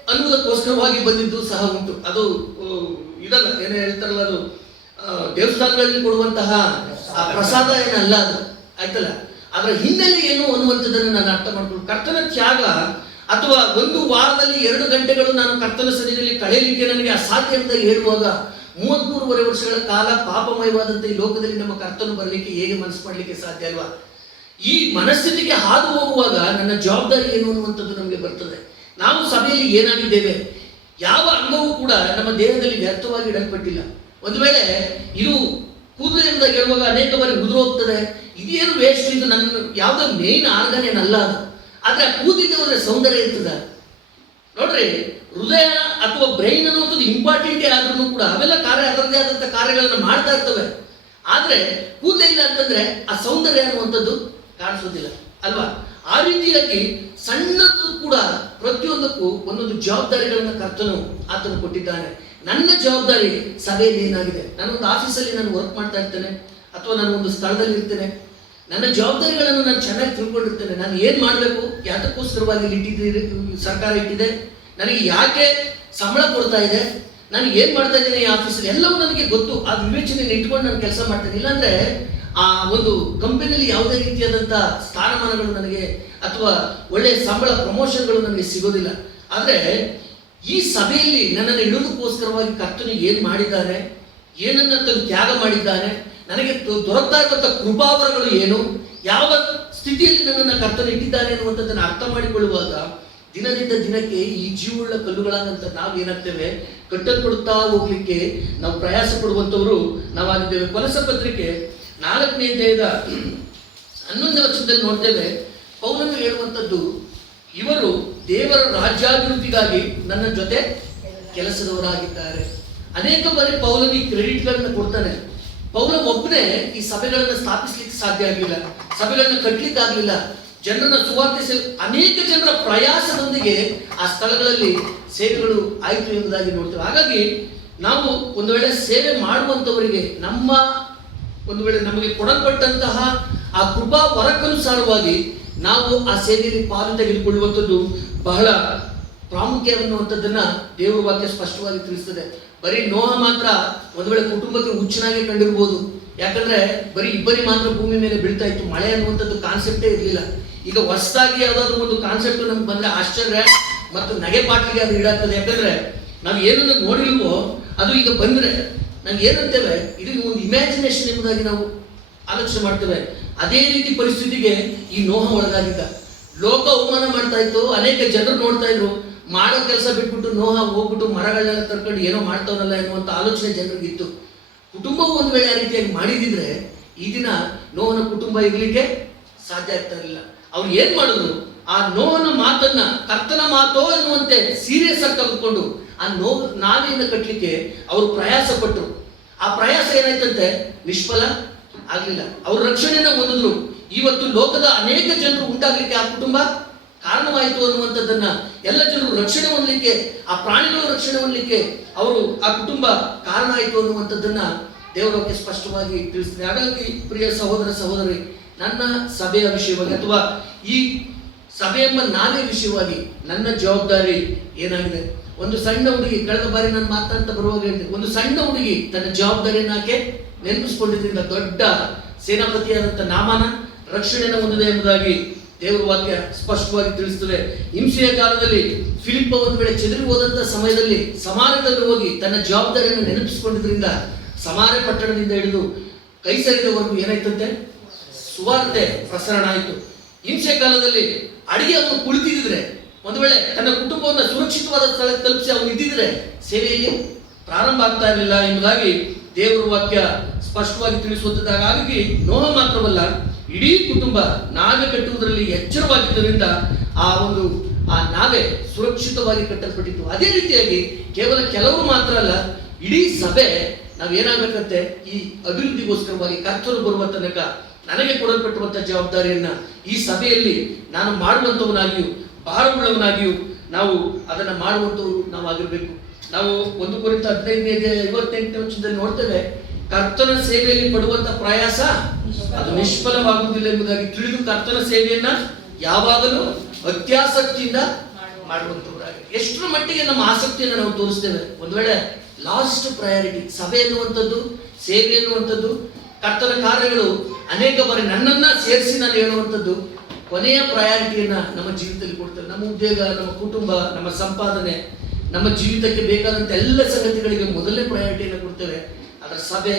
ಅನ್ನುವುದಕ್ಕೋಸ್ಕರವಾಗಿ ಬಂದಿದ್ದು ಸಹ ಉಂಟು. ಅದು ಇದಲ್ಲ, ಏನೇ ಹೇಳ್ತಾರಲ್ಲ, ಅದು ದೇವಸ್ಥಾನಗಳಲ್ಲಿ ಕೊಡುವಂತಹ ಪ್ರಸಾದ ಏನಲ್ಲ, ಅದು ಆಯ್ತಲ್ಲ. ಅದರ ಹಿನ್ನೆಲೆ ಏನು ಅನ್ನುವಂಥದ್ದನ್ನು ನಾನು ಅರ್ಥ ಮಾಡ್ಕೊಂಡು ಕರ್ತನ ತ್ಯಾಗ ಅಥವಾ ಒಂದು ವಾರದಲ್ಲಿ 2 ಗಂಟೆಗಳು ನಾನು ಕರ್ತನ ಸನ್ನಿಧಿಯಲ್ಲಿ ಕಳೆಯಲಿಕ್ಕೆ ನನಗೆ ಅಸಾಧ್ಯ ಅಂತ ಹೇಳುವಾಗ 33 ವರ್ಷಗಳ ಕಾಲ ಪಾಪಮಯವಾದಂಥ ಈ ಲೋಕದಲ್ಲಿ ನಮ್ಮ ಕರ್ತನು ಬರಲಿಕ್ಕೆ ಹೇಗೆ ಮನಸ್ಸು ಮಾಡಲಿಕ್ಕೆ ಸಾಧ್ಯ ಅಲ್ವಾ? ಈ ಮನಸ್ಥಿತಿಗೆ ಹಾದು ಹೋಗುವಾಗ ನನ್ನ ಜವಾಬ್ದಾರಿ ಏನು ಅನ್ನುವಂಥದ್ದು ನಮಗೆ ಬರ್ತದೆ. ನಾವು ಸಭೆಯಲ್ಲಿ ಏನಾಗಿದ್ದೇವೆ, ಯಾವ ಅಂಗವೂ ಕೂಡ ನಮ್ಮ ದೇಹದಲ್ಲಿ ವ್ಯರ್ಥವಾಗಿ ಇಡಲ್ಪಟ್ಟಿಲ್ಲ. ಒಂದು ವೇಳೆ ಇದು ಕೂದಲು ಎಂಬುದಾಗಿ ಹೇಳುವಾಗ ಅನೇಕ ಬಾರಿ ಉದುರು ಹೋಗ್ತದೆ, ಇದೇನು ವೇಸ್ಟ್, ಇದು ನನ್ನ ಯಾವುದೋ ಮೇನ್ ಆರ್ಗನ್ ಏನಲ್ಲ ಅದು. ಆದ್ರೆ ಕೂದಲಿಗೆ ಹೋದ್ರೆ ಸೌಂದರ್ಯ ಇರ್ತದೆ ನೋಡ್ರಿ. ಹೃದಯ ಅಥವಾ ಬ್ರೈನ್ ಅನ್ನುವಂಥದ್ದು ಇಂಪಾರ್ಟೆಂಟೇ ಆದ್ರೂ ಕೂಡ ಅವೆಲ್ಲ ಕಾರ್ಯ ಅದರದೇ ಆದಂಥ ಕಾರ್ಯಗಳನ್ನ ಮಾಡ್ತಾ ಇರ್ತವೆ. ಆದ್ರೆ ಕೂದಲೇ ಇಲ್ಲ ಅಂತಂದ್ರೆ ಆ ಸೌಂದರ್ಯ ಅನ್ನುವಂಥದ್ದು ಕಾಣಿಸೋದಿಲ್ಲ ಅಲ್ವಾ? ಆ ರೀತಿಯಾಗಿ ಸಣ್ಣದು ಕೂಡ ಪ್ರತಿಯೊಂದಕ್ಕೂ ಒಂದೊಂದು ಜವಾಬ್ದಾರಿಗಳನ್ನ ಕರ್ತನು ಆತನು ಕೊಟ್ಟಿದ್ದಾನೆ. ನನ್ನ ಜವಾಬ್ದಾರಿ ಸಭೆಯಲ್ಲಿ ಏನಾಗಿದೆ, ನಾನೊಂದು ಆಫೀಸಲ್ಲಿ ನಾನು ವರ್ಕ್ ಮಾಡ್ತಾ ಇರ್ತೇನೆ ಅಥವಾ ನಾನು ಒಂದು ಸ್ಥಳದಲ್ಲಿ ಇರ್ತೇನೆ, ನನ್ನ ಜವಾಬ್ದಾರಿಗಳನ್ನು ನಾನು ಚೆನ್ನಾಗಿ ತಿಳ್ಕೊಂಡಿರ್ತೇನೆ. ನಾನು ಏನ್ ಮಾಡಬೇಕು, ಯಾತಕ್ಕೋಸ್ಕರವಾಗಿ ಇಟ್ಟಿದ್ದೀರಿ, ಸರ್ಕಾರ ಇಟ್ಟಿದೆ, ನನಗೆ ಯಾಕೆ ಸಂಬಳ ಕೊಡ್ತಾ ಇದೆ, ನಾನು ಏನ್ ಮಾಡ್ತಾ ಇದ್ದೇನೆ ಈ ಆಫೀಸಲ್ಲಿ, ಎಲ್ಲವೂ ನನಗೆ ಗೊತ್ತು. ಆ ವಿವೇಚನೆಯನ್ನು ಇಟ್ಕೊಂಡು ನಾನು ಕೆಲಸ ಮಾಡ್ತೇನೆ. ಇಲ್ಲಾಂದ್ರೆ ಆ ಒಂದು ಕಂಪನಿಯಲ್ಲಿ ಯಾವುದೇ ರೀತಿಯಾದಂಥ ಸ್ಥಾನಮಾನಗಳು ನನಗೆ ಅಥವಾ ಒಳ್ಳೆಯ ಸಂಬಳ ಪ್ರಮೋಷನ್ಗಳು ನನಗೆ ಸಿಗೋದಿಲ್ಲ. ಆದ್ರೆ ಈ ಸಭೆಯಲ್ಲಿ ನನ್ನನ್ನು ಇಡೋದಕ್ಕೋಸ್ಕರವಾಗಿ ಕರ್ತನು ಏನ್ ಮಾಡಿದ್ದಾನೆ, ಏನನ್ನ ತನು ತ್ಯಾಗ ಮಾಡಿದ್ದಾನೆ, ನನಗೆ ದೊರಕ್ತಾ ಇರುವಂತ ಕೃಪಾವರಗಳು ಏನು, ಯಾವ ಸ್ಥಿತಿಯಲ್ಲಿ ನನ್ನನ್ನು ಕರ್ತನು ಇಟ್ಟಿದ್ದಾನೆ ಅನ್ನುವಂಥದ್ದನ್ನು ಅರ್ಥ ಮಾಡಿಕೊಳ್ಳುವಾಗ ದಿನದಿಂದ ದಿನಕ್ಕೆ ಈ ಜೀವವುಳ್ಳ ಕಲ್ಲುಗಳಾದಂತ ನಾವು ಏನಾಗ್ತೇವೆ, ಕಟ್ಟಲ್ಪಡುತ್ತಾ ಹೋಗ್ಲಿಕ್ಕೆ ನಾವು ಪ್ರಯಾಸ ಪಡುವಂತವರು ನಾವಾಗಿದ್ದೇವೆ. ಕೊಲಸ ಪತ್ರಿಕೆ 4ನೇ ಅಧ್ಯಾಯದ 11ನೇ ವಚನದಲ್ಲಿ ನೋಡ್ತೇವೆ, ಪೌಲನು ಹೇಳುವಂಥದ್ದು, ಇವರು ದೇವರ ರಾಜ್ಯಾಭಿವೃದ್ಧಿಗಾಗಿ ನನ್ನ ಜೊತೆ ಕೆಲಸದವರಾಗಿದ್ದಾರೆ. ಅನೇಕ ಬಾರಿ ಪೌಲನು ಈ ಕ್ರೆಡಿಟ್ಗಳನ್ನ ಕೊಡ್ತಾನೆ. ಪೌಲ ಒಬ್ಬನೇ ಈ ಸಭೆಗಳನ್ನ ಸ್ಥಾಪಿಸ್ಲಿಕ್ಕೆ ಸಾಧ್ಯ ಆಗಲಿಲ್ಲ, ಸಭೆಗಳನ್ನ ಕಟ್ಟಲಿಕ್ಕೆ ಆಗಲಿಲ್ಲ, ಜನರನ್ನ ಸುವಾರ್ತಿಸ ಅನೇಕ ಜನರ ಪ್ರಯಾಸದೊಂದಿಗೆ ಆ ಸ್ಥಳಗಳಲ್ಲಿ ಸೇವೆಗಳು ಆಯಿತು ಎಂಬುದಾಗಿ ನೋಡ್ತೇವೆ. ಹಾಗಾಗಿ ನಾವು ಒಂದು ವೇಳೆ ಸೇವೆ ಮಾಡುವಂತವರಿಗೆ ಒಂದು ವೇಳೆ ನಮಗೆ ಕೊಡಲ್ಪಟ್ಟಂತಹ ಆ ಕೃಪಾ ವರಕ್ಕನುಸಾರವಾಗಿ ನಾವು ಆ ಸೇವೆಯಲ್ಲಿ ಪಾಲು ತೆಗೆದುಕೊಳ್ಳುವಂಥದ್ದು ಬಹಳ ಪ್ರಾಮುಖ್ಯ ಅನ್ನುವಂಥದ್ದನ್ನ ದೇವರ ವಾಕ್ಯ ಸ್ಪಷ್ಟವಾಗಿ ತಿಳಿಸ್ತದೆ. ಬರೀ ನೋಹ ಮಾತ್ರ ಒಂದು ವೇಳೆ ಕುಟುಂಬಕ್ಕೆ ಹುಚ್ಚನಾಗಿ ಕಂಡಿರ್ಬೋದು, ಯಾಕಂದ್ರೆ ಬರೀ ಇಬ್ಬರಿ ಮಾತ್ರ ಭೂಮಿ ಮೇಲೆ ಬೀಳ್ತಾ ಇತ್ತು, ಮಳೆ ಅನ್ನುವಂಥದ್ದು ಕಾನ್ಸೆಪ್ಟೇ ಇರಲಿಲ್ಲ. ಈಗ ಹೊಸದಾಗಿ ಯಾವ್ದಾದ್ರು ಒಂದು ಕಾನ್ಸೆಪ್ಟ್ ನಮ್ಗೆ ಬಂದ್ರೆ ಆಶ್ಚರ್ಯ ಮತ್ತು ನಗೆ ಪಾಟ್ಲಿಗೆ ಅದು ಈಡಾಗ್ತದೆ. ಯಾಕಂದ್ರೆ ನಾವು ಏನನ್ನು ನೋಡಿಲ್ವೋ ಅದು ಈಗ ಬಂದ್ರೆ ನಾವು ಏನಂತೇವೆ, ಇದು ಒಂದು ಇಮ್ಯಾಜಿನೇಷನ್ ಎಂಬುದಾಗಿ ನಾವು ಆಲೋಚನೆ ಮಾಡ್ತೇವೆ. ಅದೇ ರೀತಿ ಪರಿಸ್ಥಿತಿಗೆ ಈ ನೋಹ ಒಳಗಾಗಿದ್ದ. ಲೋಕ ಅವಮಾನ ಮಾಡ್ತಾ ಇತ್ತು, ಅನೇಕ ಜನರು ನೋಡ್ತಾ ಇದ್ರು, ಮಾಡೋ ಕೆಲಸ ಬಿಟ್ಬಿಟ್ಟು ನೋಹ ಹೋಗ್ಬಿಟ್ಟು ಮರಗಳನ್ನೆಲ್ಲ ಕರ್ಕೊಂಡು ಏನೋ ಮಾಡ್ತಾವನಲ್ಲ ಎನ್ನುವಂತ ಆಲೋಚನೆ ಜನರಿಗಿತ್ತು. ಕುಟುಂಬವು ಒಂದು ವೇಳೆ ಆ ರೀತಿಯಾಗಿ ಮಾಡಿದಿದ್ರೆ ಈ ದಿನ ನೋಹನ ಕುಟುಂಬ ಇರ್ಲಿಕ್ಕೆ ಸಾಧ್ಯ ಆಗ್ತಾ ಇರಲಿಲ್ಲ. ಅವ್ರು ಏನ್ ಮಾಡಿದ್ರು, ಆ ನೋಹನ ಮಾತನ್ನ ಕರ್ತನ ಮಾತೋ ಎನ್ನುವಂತೆ ಸೀರಿಯಸ್ ಆಗಿ ತೆಗೆದುಕೊಂಡು ಆ ನಾವೆಯನ್ನು ಕಟ್ಟಲಿಕ್ಕೆ ಅವರು ಪ್ರಯಾಸ ಪಟ್ಟರು. ಆ ಪ್ರಯಾಸ ಏನಾಯ್ತಂತೆ, ನಿಷ್ಫಲ ಆಗ್ಲಿಲ್ಲ. ಅವ್ರ ರಕ್ಷಣೆಯನ್ನ ಹೊಂದಿದ್ರು. ಇವತ್ತು ಲೋಕದ ಅನೇಕ ಜನರು ಉಂಟಾಗ್ಲಿಕ್ಕೆ ಆ ಕುಟುಂಬ ಕಾರಣವಾಯಿತು ಅನ್ನುವಂಥದ್ದನ್ನ, ಎಲ್ಲ ಜನರು ರಕ್ಷಣೆ ಹೊಂದಲಿಕ್ಕೆ, ಆ ಪ್ರಾಣಿಗಳು ರಕ್ಷಣೆ ಹೊಂದಲಿಕ್ಕೆ ಅವರು ಆ ಕುಟುಂಬ ಕಾರಣ ಆಯಿತು ಅನ್ನುವಂಥದ್ದನ್ನ ದೇವರಕ್ಕೆ ಸ್ಪಷ್ಟವಾಗಿ ತಿಳಿಸ್ತದೆ. ಹಾಗಾಗಿ ಪ್ರಿಯ ಸಹೋದರ ಸಹೋದರಿ, ನನ್ನ ಸಭೆಯ ವಿಷಯವಾಗಿ ಅಥವಾ ಈ ಸಭೆ ಎಂಬ ನಾವೇ ವಿಷಯವಾಗಿ ನನ್ನ ಜವಾಬ್ದಾರಿ ಏನಾಗಿದೆ. ಒಂದು ಸಣ್ಣ ಹುಡುಗಿ, ಕಳೆದ ಬಾರಿ ನಾನು ಮಾತಾಡ್ತಾ ಬರುವಾಗ ಹೇಳಿದೆ, ಒಂದು ಸಣ್ಣ ಹುಡುಗಿ ತನ್ನ ಜವಾಬ್ದಾರಿಯನ್ನು ಆಕೆ ನೆನಪಿಸ್ಕೊಂಡಿದ್ರಿಂದ ದೊಡ್ಡ ಸೇನಾಪತಿಯಾದಂಥ ನಾಮನ ರಕ್ಷಣೆಯನ್ನು ಹೊಂದಿದೆ ಎಂಬುದಾಗಿ ದೇವರ ವಾಕ್ಯ ಸ್ಪಷ್ಟವಾಗಿ ತಿಳಿಸ್ತದೆ. ಹಿಂಸೆಯ ಕಾಲದಲ್ಲಿ ಫಿಲಿಪ್ಪ ಒಂದು ವೇಳೆ ಚೆದರಿ ಹೋದಂತ ಸಮಯದಲ್ಲಿ ಸಮಾರ್ಯದಲ್ಲಿ ಹೋಗಿ ತನ್ನ ಜವಾಬ್ದಾರಿಯನ್ನು ನೆನಪಿಸಿಕೊಂಡಿದ್ರಿಂದ ಸಮಾರ್ಯ ಪಟ್ಟಣದಿಂದ ಹಿಡಿದು ಕೈಸರಿದವರೆಗೂ ಏನಾಯ್ತಂತೆ, ಸುವಾರ್ತೆ ಪ್ರಸರಣ ಆಯಿತು. ಹಿಂಸೆ ಕಾಲದಲ್ಲಿ ಅಡಿಗೆ ಅವನು ಕುಳಿತಿದ್ರೆ, ಒಂದು ವೇಳೆ ತನ್ನ ಕುಟುಂಬವನ್ನು ಸುರಕ್ಷಿತವಾದ ಸ್ಥಳಕ್ಕೆ ತಲುಪಿಸಿ ಅವನು ಇದ್ದಿದ್ರೆ ಸೇವೆಯಲ್ಲಿ ಪ್ರಾರಂಭ ಆಗ್ತಾ ಇರಲಿಲ್ಲ ಎಂಬುದಾಗಿ ದೇವರ ವಾಕ್ಯ ಸ್ಪಷ್ಟವಾಗಿ ತಿಳಿಸುವಂತದ್ದಾಗ. ಹಾಗಾಗಿ ನೋಹ ಮಾತ್ರವಲ್ಲ, ಇಡೀ ಕುಟುಂಬ ನಾವೇ ಕಟ್ಟುವುದರಲ್ಲಿ ಎಚ್ಚರವಾಗಿದ್ದರಿಂದ ಆ ನಾವೇ ಸುರಕ್ಷಿತವಾಗಿ ಕಟ್ಟಲ್ಪಟ್ಟಿತ್ತು. ಅದೇ ರೀತಿಯಾಗಿ ಕೇವಲ ಕೆಲವರು ಮಾತ್ರ ಅಲ್ಲ, ಇಡೀ ಸಭೆ ನಾವೇನಾಗಬೇಕಂತೆ, ಈ ಅಭಿವೃದ್ಧಿಗೋಸ್ಕರವಾಗಿ ಕರ್ತರು ಬರುವ ತನಕ ನನಗೆ ಕೊಡಲ್ಪಟ್ಟುವಂತಹ ಜವಾಬ್ದಾರಿಯನ್ನ ಈ ಸಭೆಯಲ್ಲಿ ನಾನು ಮಾಡುವಂತವನಾಗಿಯೂ ಭಾರವುಳ್ಳವನಾಗಿಯೂ ನಾವು ಅದನ್ನ ಮಾಡುವಂತವರು ನಾವು ಆಗಿರ್ಬೇಕು. ನಾವು 1 ಕೊರಿಂಥ 15:58 ವಚನದಲ್ಲಿ ನೋಡ್ತೇವೆ, ಕರ್ತನ ಸೇವೆಯಲ್ಲಿ ಪಡುವಂತ ಪ್ರಯಾಸ ಅದು ನಿಷ್ಫಲವಾಗುವುದಿಲ್ಲ ಎಂಬುದಾಗಿ ತಿಳಿದು ಕರ್ತನ ಸೇವೆಯನ್ನ ಯಾವಾಗಲೂ ಅತ್ಯಾಸಕ್ತಿಯಿಂದ ಮಾಡುವಂತವರಾಗಿ. ಎಷ್ಟರ ಮಟ್ಟಿಗೆ ನಮ್ಮ ಆಸಕ್ತಿಯನ್ನು ನಾವು ತೋರಿಸ್ತೇವೆ. ಒಂದು ವೇಳೆ ಲಾಸ್ಟ್ ಪ್ರಯಾರಿಟಿ ಸಭೆ ಎನ್ನುವಂಥದ್ದು, ಸೇವೆ ಎನ್ನುವಂಥದ್ದು, ಕರ್ತನ ಕಾರ್ಯಗಳು ಅನೇಕ ಬಾರಿ ನನ್ನನ್ನ ಸೇರಿಸಿ ನಾನು ಹೇಳುವಂಥದ್ದು ಕೊನೆಯ ಪ್ರಯಾರಿಟಿಯನ್ನ ನಮ್ಮ ಜೀವಿತದಲ್ಲಿ ಕೊಡ್ತೇವೆ. ನಮ್ಮ ಉದ್ಯೋಗ, ನಮ್ಮ ಕುಟುಂಬ, ನಮ್ಮ ಸಂಪಾದನೆ, ನಮ್ಮ ಜೀವಿತಕ್ಕೆ ಬೇಕಾದಂತ ಎಲ್ಲ ಸಂಗತಿಗಳಿಗೆ ಮೊದಲನೇ ಪ್ರಯಾರಿಟಿಯನ್ನು ಕೊಡ್ತೇವೆ. ಅದರ ಸಭೆ,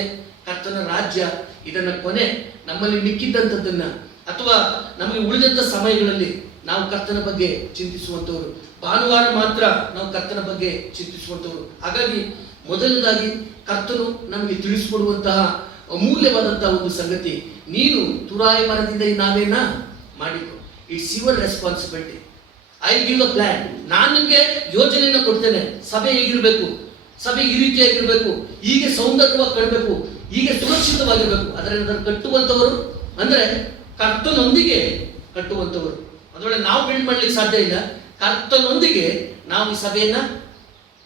ಕರ್ತನ ರಾಜ್ಯ, ಇದನ್ನ ಕೊನೆ ನಮ್ಮಲ್ಲಿ ಮಿಕ್ಕಿದ್ದಂಥದ್ದನ್ನ ಅಥವಾ ನಮಗೆ ಉಳಿದಂತ ಸಮಯಗಳಲ್ಲಿ ನಾವು ಕರ್ತನ ಬಗ್ಗೆ ಚಿಂತಿಸುವಂತವರು, ಭಾನುವಾರ ಮಾತ್ರ ನಾವು ಕರ್ತನ ಬಗ್ಗೆ ಚಿಂತಿಸುವಂತವರು. ಹಾಗಾಗಿ ಮೊದಲನೇದಾಗಿ ಕರ್ತನು ನಮಗೆ ತಿಳಿಸಿಕೊಡುವಂತಹ ಅಮೂಲ್ಯವಾದಂತಹ ಒಂದು ಸಂಗತಿ, ನೀನು ತುರಾಯಿ ಮರದಿಂದ ಈ ನಾವೇನ ಮಾಡಿಕೊ. It's your responsibility. I give the plan. ನಾನು ನಿಮಗೆ ಯೋಜನೆಯನ್ನು ಕೊಡ್ತೇನೆ. ಸಭೆ ಹೇಗಿರ್ಬೇಕು, ಸಭೆ ಈ ರೀತಿಯಾಗಿರ್ಬೇಕು, ಹೀಗೆ ಸೌಂದರ್ಯವಾಗಿ ಕಾಣಬೇಕು, ಹೀಗೆ ಸುರಕ್ಷಿತವಾಗಿರ್ಬೇಕು. ಅದನ್ನು ಕಟ್ಟುವಂಥವರು ಅಂದ್ರೆ ಕರ್ತನೊಂದಿಗೆ ಕಟ್ಟುವಂಥವರು. ಅದೊಳ್ಳೆ ನಾವು ಬಿಲ್ಡ್ ಮಾಡ್ಲಿಕ್ಕೆ ಸಾಧ್ಯ ಇಲ್ಲ. ಕರ್ತನೊಂದಿಗೆ ನಾವು ಈ ಸಭೆಯನ್ನ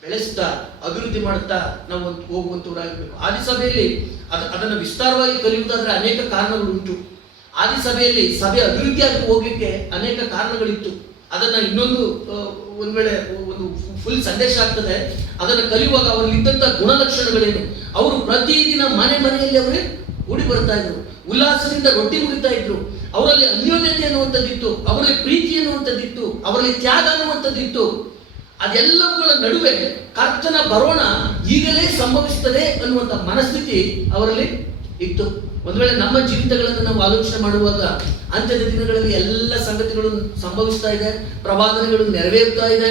ಬೆಳೆಸ್ತಾ ಅಭಿವೃದ್ಧಿ ಮಾಡುತ್ತಾ ನಾವು ಹೋಗುವಂತವರಾಗಬೇಕು. ಆದಿಸಭೆಯಲ್ಲಿ ಅದನ್ನು ವಿಸ್ತಾರವಾಗಿ ಕಲಿಯುವುದಾದ್ರೆ ಅನೇಕ ಕಾರಣಗಳು ಉಂಟು. ಆದಿಸಭೆಯಲ್ಲಿ ಸಭೆ ಅಭಿವೃದ್ಧಿ ಆಗಿ ಹೋಗ್ಲಿಕ್ಕೆ ಅನೇಕ ಕಾರಣಗಳಿತ್ತು. ಅದನ್ನ ಇನ್ನೊಂದು ಒಂದ್ ವೇಳೆ ಒಂದು ಫುಲ್ ಸಂದೇಶ ಆಗ್ತದೆ. ಅದನ್ನು ಕಲಿಯುವಾಗ ಅವರಲ್ಲಿ ಇದ್ದಂತ ಗುಣಲಕ್ಷಣಗಳೇನು, ಅವರು ಪ್ರತಿದಿನ ಮನೆಯಲ್ಲಿ ಅವರೇ ಕೂಡಿ ಬರ್ತಾ ಇದ್ರು, ಉಲ್ಲಾಸದಿಂದ ರೊಟ್ಟಿ ಮುಗಿತಾ ಇದ್ರು, ಅವರಲ್ಲಿ ಅನ್ಯೋನ್ಯತೆ ಅನ್ನುವಂಥದ್ದಿತ್ತು, ಅವರಲ್ಲಿ ಪ್ರೀತಿ ಅನ್ನುವಂಥದ್ದಿತ್ತು, ಅವರಲ್ಲಿ ತ್ಯಾಗ ಅನ್ನುವಂಥದ್ದಿತ್ತು. ಅದೆಲ್ಲವುಗಳ ನಡುವೆ ಕರ್ತನ ಬರೋಣ ಈಗಲೇ ಸಂಭವಿಸುತ್ತದೆ ಅನ್ನುವಂಥ ಮನಸ್ಥಿತಿ ಅವರಲ್ಲಿ ಇತ್ತು. ಒಂದು ವೇಳೆ ನಮ್ಮ ಜೀವಿತಗಳನ್ನು ನಾವು ಆಲೋಚನೆ ಮಾಡುವಾಗ ಅಂತ್ಯದ ದಿನಗಳಲ್ಲಿ ಎಲ್ಲ ಸಂಗತಿಗಳು ಸಂಭವಿಸ್ತಾ ಇದೆ, ಪ್ರವಾದನೆಗಳು ನೆರವೇರುತ್ತಾ ಇದೆ.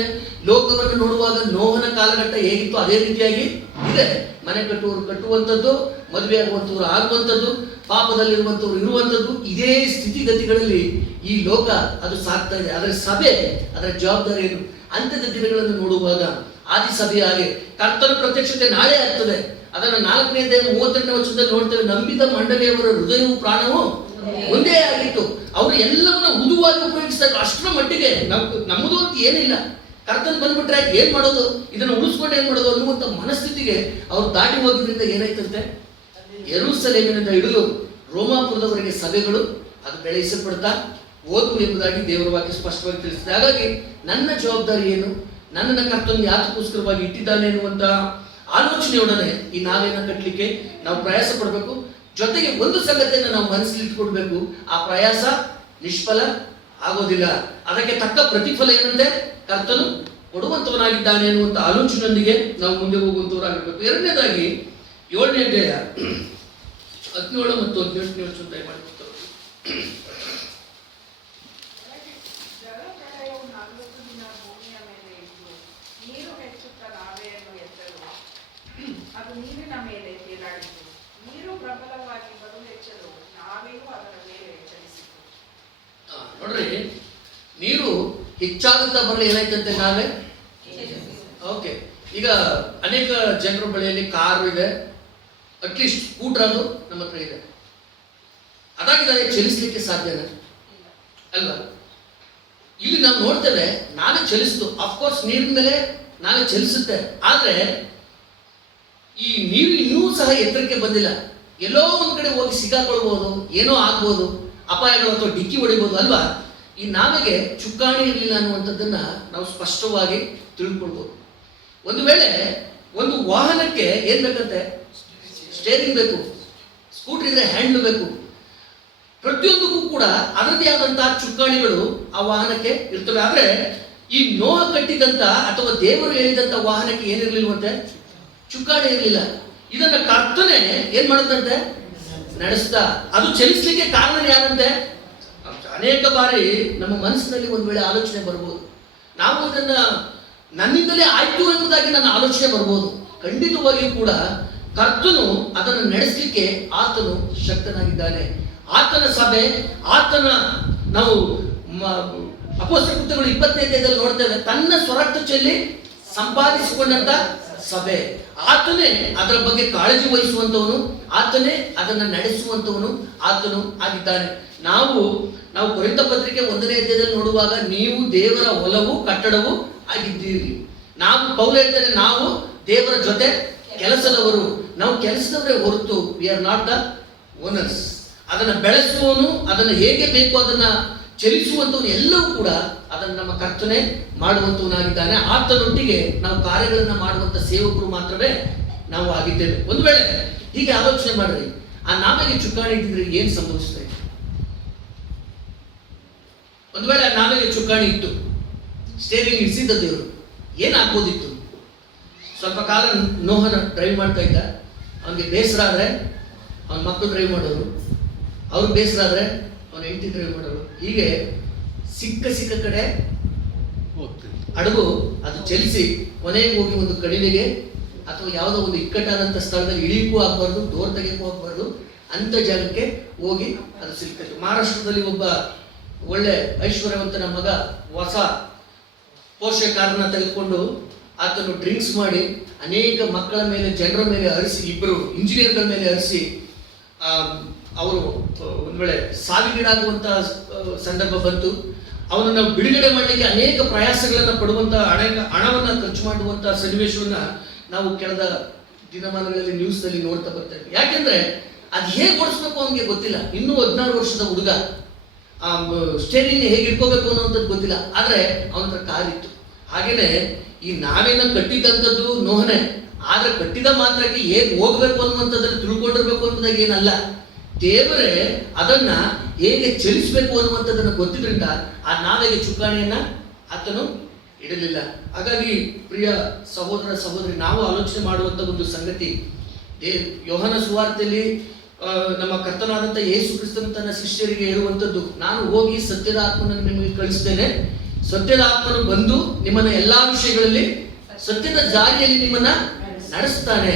ಲೋಕವನ್ನು ನೋಡುವಾಗ ನೋಹನ ಕಾಲಘಟ್ಟ ಹೇಗಿತ್ತು ಅದೇ ರೀತಿಯಾಗಿ ಇದೆ. ಮನೆ ಕಟ್ಟುವವರು ಕಟ್ಟುವಂಥದ್ದು, ಮದುವೆ ಆಗುವಂಥವ್ರು ಆಗುವಂಥದ್ದು, ಪಾಪದಲ್ಲಿರುವಂಥವ್ರು ಇರುವಂಥದ್ದು, ಇದೇ ಸ್ಥಿತಿಗತಿಗಳಲ್ಲಿ ಈ ಲೋಕ ಅದು ಸಾಗ್ತಾ ಇದೆ. ಅದರ ಸಭೆ ಅದರ ಜವಾಬ್ದಾರಿ ಏನು? ಅಂತ್ಯದ ದಿನಗಳನ್ನು ನೋಡುವಾಗ ಆದಿಸಭೆ ಹಾಗೆ ಕರ್ತನ ಪ್ರತ್ಯಕ್ಷತೆ ನಾಳೆ ಆಗ್ತದೆ. ಅದನ್ನು 4ನೇ ಅಧ್ಯಾಯ 32ನೇ ವಚನದಲ್ಲಿ ನೋಡ್ತೇವೆ. ನಂಬಿದ ಮಂಡಳಿಯವರ ಹೃದಯವು ಪ್ರಾಣವು ಒಂದೇ ಆಗಿತ್ತು. ಅವರು ಎಲ್ಲವನ್ನ ಉದುವಾಗಿ ಉಪಯೋಗಿಸ್ತಾ ಇದ್ರು. ಅಷ್ಟರ ಮಟ್ಟಿಗೆ ನಮ್ಮದು ಅಂತ ಏನಿಲ್ಲ, ಕರ್ತನ್ ಬಂದ್ಬಿಟ್ರೆ ಏನ್ ಮಾಡೋದು, ಇದನ್ನ ಉಳಿಸ್ಕೊಂಡು ಏನ್ ಮಾಡೋದು ಅನ್ನುವಂಥ ಮನಸ್ಥಿತಿಗೆ ಅವ್ರು ದಾಟಿ ಹೋಗಿದ್ರಿಂದ ಏನಾಯ್ತಂತೆ, ಯೆರೂಸಲೇಮಿನಿಂದ ಹಿಡಿದು ರೋಮಾಪುರದವರೆಗೆ ಸಭೆಗಳು ಅದು ಬೆಳೆಸಲ್ಪಡ್ತಾ ಓದು ಎಂಬುದಾಗಿ ದೇವರ ವಾಕ್ಯ ಸ್ಪಷ್ಟವಾಗಿ ತಿಳಿಸಿದೆ. ಹಾಗಾಗಿ ನನ್ನ ಜವಾಬ್ದಾರಿ ಏನು, ನನ್ನನ್ನು ಕರ್ತನು ಯಾತಕ್ಕೋಸ್ಕರವಾಗಿ ಇಟ್ಟಿದ್ದಾನೆ ಎನ್ನುವಂತ ಆಲೋಚನೆಯೊಡನೆ ಈ ನಾವೇನ ಕಟ್ಟಲಿಕ್ಕೆ ನಾವು ಪ್ರಯಾಸ ಪಡಬೇಕು. ಜೊತೆಗೆ ಒಂದು ಸಂಗತಿಯನ್ನು ನಾವು ಮನಸ್ಸಲ್ಲಿ ಇಟ್ಕೊಡ್ಬೇಕು, ಆ ಪ್ರಯಾಸ ನಿಷ್ಫಲ ಆಗೋದಿಲ್ಲ. ಅದಕ್ಕೆ ತಕ್ಕ ಪ್ರತಿಫಲ ಏನಂತೆ ಕರ್ತನು ಕೊಡುವಂತವನಾಗಿದ್ದಾನೆ ಎನ್ನುವಂತ ಆಲೋಚನೆಯೊಂದಿಗೆ ನಾವು ಮುಂದೆ ಹೋಗುವಂತವರಾಗಿರ್ಬೇಕು. ಎರಡನೇದಾಗಿ 7ನೇ ಅಧ್ಯಾಯ 17 ಮತ್ತು 18ನೇ ವಚನ ದಯಮಾಡಿ ನೋಡ್ರಿ, ನೀರು ಹೆಚ್ಚಾಗುತ್ತಾ ಬರಲಿ ಏನಾಯ್ತಂತೆ ನಾವೇ ಓಕೆ. ಈಗ ಅನೇಕ ಜನರ ಬಳಿಯಲ್ಲಿ ಕಾರು ಇದೆ, ಅಟ್ಲೀಸ್ಟ್ ಸ್ಕೂಟರ್ ಅದು ನಮ್ಮ ಹತ್ರ ಇದೆ. ಅದಾಗಿದ್ದಾರೆ ಚಲಿಸ್ಲಿಕ್ಕೆ ಸಾಧ್ಯನಾ ಅಲ್ವಾ? ಇಲ್ಲಿ ನಾವು ನೋಡ್ತೇವೆ ನಾವೇ ಚಲಿಸ್ತು. ಅಫ್ಕೋರ್ಸ್ ನೀರಿನ ಮೇಲೆ ನಾವೇ ಚಲಿಸುತ್ತೆ, ಆದ್ರೆ ಈ ನೀರು ಇನ್ನೂ ಸಹ ಎತ್ತರಕ್ಕೆ ಬಂದಿಲ್ಲ. ಎಲ್ಲೋ ಒಂದ್ ಕಡೆ ಹೋಗಿ ಸಿಕ್ಕಾಕೊಳ್ಬಹುದು, ಏನೋ ಆಗ್ಬೋದು, ಅಪಾಯಗಳು ಅಥವಾ ಡಿಕ್ಕಿ ಹೊಡಿಬಹುದು ಅಲ್ವಾ? ಈ ನಾವೆಗೆ ಚುಕ್ಕಾಣಿ ಇರಲಿಲ್ಲ ಅನ್ನುವಂಥದ್ದನ್ನ ನಾವು ಸ್ಪಷ್ಟವಾಗಿ ತಿಳ್ಕೊಳ್ಬಹುದು. ಒಂದು ವೇಳೆ ಒಂದು ವಾಹನಕ್ಕೆ ಏನ್ ಬೇಕಂತೆ, ಸ್ಟೇರಿಂಗ್ ಬೇಕು, ಸ್ಕೂಟರ್ ಇದ್ರೆ ಹ್ಯಾಂಡ್ಲ್ ಬೇಕು. ಪ್ರತಿಯೊಂದಕ್ಕೂ ಕೂಡ ಅದರದೇ ಆದಂತಹ ಚುಕ್ಕಾಣಿಗಳು ಆ ವಾಹನಕ್ಕೆ ಇರ್ತವೆ. ಆದ್ರೆ ಈ ನೋಹ ಕಟ್ಟಿದಂತ ಅಥವಾ ದೇವರು ಹೇಳಿದಂತ ವಾಹನಕ್ಕೆ ಏನಿರ್ಲಿಲ್ವಂತೆ, ಚುಕ್ಕಾಣಿ ಇರಲಿಲ್ಲ. ಇದನ್ನ ಕರ್ತನೆ ಏನ್ ಮಾಡುತ್ತಂತೆ, ನಡೆಸ್ತಾ. ಅದು ಚಲಿಸ್ಲಿಕ್ಕೆ ಕಾರಣ ಯಾರಂತೆ? ಅನೇಕ ಬಾರಿ ನಮ್ಮ ಮನಸ್ಸಿನಲ್ಲಿ ಒಂದ್ ವೇಳೆ ಆಲೋಚನೆ ಬರ್ಬೋದು, ನಾವು ಇದನ್ನ ನನ್ನಿಂದಲೇ ಆಯ್ತು ಎಂಬುದಾಗಿ ನನ್ನ ಆಲೋಚನೆ ಬರ್ಬೋದು. ಖಂಡಿತವಾಗಿಯೂ ಕೂಡ ಕರ್ತನು ಅದನ್ನು ನಡೆಸಲಿಕ್ಕೆ ಆತನು ಶಕ್ತನಾಗಿದ್ದಾನೆ. ಆತನ ಸಭೆ, ಆತನ ನಾವು ಅಪೊಸ್ತಲ ಕೃತ್ಯಗಳು 20ನೇ ಅಧ್ಯಾಯದಲ್ಲಿ ನೋಡ್ತೇವೆ, ತನ್ನ ಸ್ವರಕ್ತ ಚೆಲ್ಲಿ ಸಂಪಾದಿಸಿಕೊಂಡಂತ ಸಭೆ. ಆತನೇ ಅದರ ಬಗ್ಗೆ ಕಾಳಜಿ ವಹಿಸುವಂತವನು, ಆತನೇ ಅದನ್ನ ನಡೆಸುವಂತವನು ಆತನು ಆಗಿದ್ದಾನೆ. ನಾವು ಕೊರಿಂಥ ಪತ್ರಿಕೆ 1ನೇ ಅಧ್ಯಾಯದಲ್ಲಿ ನೋಡುವಾಗ ನೀವು ದೇವರ ಹೊಲವು ಕಟ್ಟಡವು ಆಗಿದ್ದೀರಿ. ನಾವು ಪೌಲ ಹೇಳ್ತಾನೆ, ನಾವು ದೇವರ ಜೊತೆ ಕೆಲಸದವರು. ನಾವು ಕೆಲಸದವರೇ ಹೊರತು we are not the owners. ಅದನ್ನ ಬೆಳೆಸುವವನು, ಅದನ್ನ ಹೇಗೆ ಬೇಕು ಅದನ್ನ ಚಲಿಸುವಂತವನು ಎಲ್ಲವೂ ಕೂಡ ಅದನ್ನು ನಮ್ಮ ಕರ್ತನೆ ಮಾಡುವಂತವನಾಗಿದ್ದಾನೆ. ಆತನೊಟ್ಟಿಗೆ ನಾವು ಕಾರ್ಯಗಳನ್ನ ಮಾಡುವಂತ ಸೇವಕರು ಮಾತ್ರವೇ ನಾವು ಆಗಿದ್ದೇವೆ. ಒಂದು ವೇಳೆ ಹೀಗೆ ಆಲೋಚನೆ ಮಾಡ್ರಿ, ಆ ನಾವೆಗೆ ಚುಕ್ಕಾಣಿ ಇದ್ದಿದ್ರೆ ಏನ್ ಸಂಭವಿಸ್ತದೆ? ಒಂದು ವೇಳೆ ನಾವೆಗೆ ಚುಕ್ಕಾಣಿ ಇತ್ತು, ಸ್ಟೇರಿಂಗ್ ಇಳಿಸಿದ್ದ ದೇವರು, ಏನಾಗ್ಬೋದಿತ್ತು? ಸ್ವಲ್ಪ ಕಾಲ ನೋಹನ ಡ್ರೈವ್ ಮಾಡ್ತಾ ಇದ್ದ, ಅವನಿಗೆ ಬೇಸರ ಆದ್ರೆ ಅವನ ಮಕ್ಕಳು ಡ್ರೈವ್ ಮಾಡೋರು, ಅವ್ರು ಬೇಸರ ಆದ್ರೆ ಅವನ ಹೆಂಡತಿ ಡ್ರೈವ್ ಮಾಡೋರು. ಹೀಗೆ ಸಿಕ್ಕ ಕಡೆ ಹಡಗು ಅದು ಚಲಿಸಿ ಕೊನೆಗೆ ಹೋಗಿ ಒಂದು ಕಣಿವೆಗೆ ಅಥವಾ ಯಾವುದೋ ಒಂದು ಇಕ್ಕಟ್ಟಾದಂಥ ಸ್ಥಳದಲ್ಲಿ ಇಳಿಯಕ್ಕೂ ಆಗ್ಬಾರ್ದು, ಡೋರ್ ತೆಗೆಯಕ್ಕೂ ಆಗ್ಬಾರ್ದು, ಅಂತ ಜಾಗಕ್ಕೆ ಹೋಗಿ ಅದು ಸಿಕ್ಕಿತ್ತು. ಮಹಾರಾಷ್ಟ್ರದಲ್ಲಿ ಒಬ್ಬ ಒಳ್ಳೆ ಐಶ್ವರ್ಯವಂತನ ಮಗ ಹೊಸ ಪೋಷಕಾರನ ತೆಗೆದುಕೊಂಡು ಆತನು ಡ್ರಿಂಕ್ಸ್ ಮಾಡಿ ಅನೇಕ ಮಕ್ಕಳ ಮೇಲೆ, ಜನರ ಮೇಲೆ ಹರಿಸಿ, ಇಬ್ಬರು ಇಂಜಿನಿಯರ್ಗಳ ಮೇಲೆ ಹರಿಸಿ ಅವರು ಒಂದು ವೇಳೆ ಸಾವಿಗೀಡಾಗುವಂತಹ ಸಂದರ್ಭ ಬಂತು. ಅವನನ್ನು ಬಿಡುಗಡೆ ಮಾಡಲಿಕ್ಕೆ ಅನೇಕ ಪ್ರಯಾಸಗಳನ್ನು ಪಡುವಂತಹ ಹಣವನ್ನು ಖರ್ಚು ಮಾಡುವಂತಹ ಸನ್ನಿವೇಶವನ್ನ ನಾವು ಕಳೆದ ದಿನಮಾನಗಳಲ್ಲಿ ನ್ಯೂಸ್ನಲ್ಲಿ ನೋಡ್ತಾ ಬರ್ತೇವೆ. ಯಾಕೆಂದ್ರೆ ಅದು ಹೇಗೆ ಓಡಿಸ್ಬೇಕು ಅವನಿಗೆ ಗೊತ್ತಿಲ್ಲ. ಇನ್ನೂ 16 ವರ್ಷದ ಹುಡುಗ, ಸ್ಟೇರಿಂಗ್ ಹೇಗೆ ಇಟ್ಕೋಬೇಕು ಅನ್ನೋಂಥದ್ದು ಗೊತ್ತಿಲ್ಲ. ಆದ್ರೆ ಅವನ ಹತ್ರ ಕಾರಿತ್ತು. ಹಾಗೇನೆ ಈ ನಾವೇನ ಕಟ್ಟಿದಂಥದ್ದು ನೋಹನೆ, ಆದ್ರೆ ಕಟ್ಟಿದ ಮಾತ್ರಕ್ಕೆ ಹೇಗೆ ಹೋಗ್ಬೇಕು ಅನ್ನುವಂಥದ್ದನ್ನು ತಿಳ್ಕೊಂಡಿರ್ಬೇಕು ಅನ್ನೋದಾಗ ಏನಲ್ಲ, ದೇವರೇ ಅದನ್ನ ಹೇಗೆ ಚಲಿಸಬೇಕು ಅನ್ನುವಂಥದ್ದನ್ನು ಗೊತ್ತಿದ್ರಿಂದ ಆ ನಾವೆಗೆ ಚುಕ್ಕಾಣಿಯನ್ನ ಆತನು ಇಡಲಿಲ್ಲ. ಹಾಗಾಗಿ ಪ್ರಿಯ ಸಹೋದರ ಸಹೋದರಿ, ನಾವು ಆಲೋಚನೆ ಮಾಡುವಂತ ಒಂದು ಸಂಗತಿ, ಯೋಹನ ಸುವಾರ್ತೆಯಲ್ಲಿ ನಮ್ಮ ಕರ್ತನಾದಂಥ ಯೇಸು ಕ್ರಿಸ್ತನು ತನ್ನ ಶಿಷ್ಯರಿಗೆ ಹೇಳುವಂಥದ್ದು, ನಾನು ಹೋಗಿ ಸತ್ಯದ ಆತ್ಮನನ್ನು ನಿಮಗೆ ಕಳಿಸ್ತೇನೆ, ಸತ್ಯದ ಆತ್ಮನು ಬಂದು ನಿಮ್ಮನ್ನ ಎಲ್ಲಾ ವಿಷಯಗಳಲ್ಲಿ ಸತ್ಯದ ಜಾರಿಯಲ್ಲಿ ನಿಮ್ಮನ್ನ ನಡೆಸ್ತಾನೆ.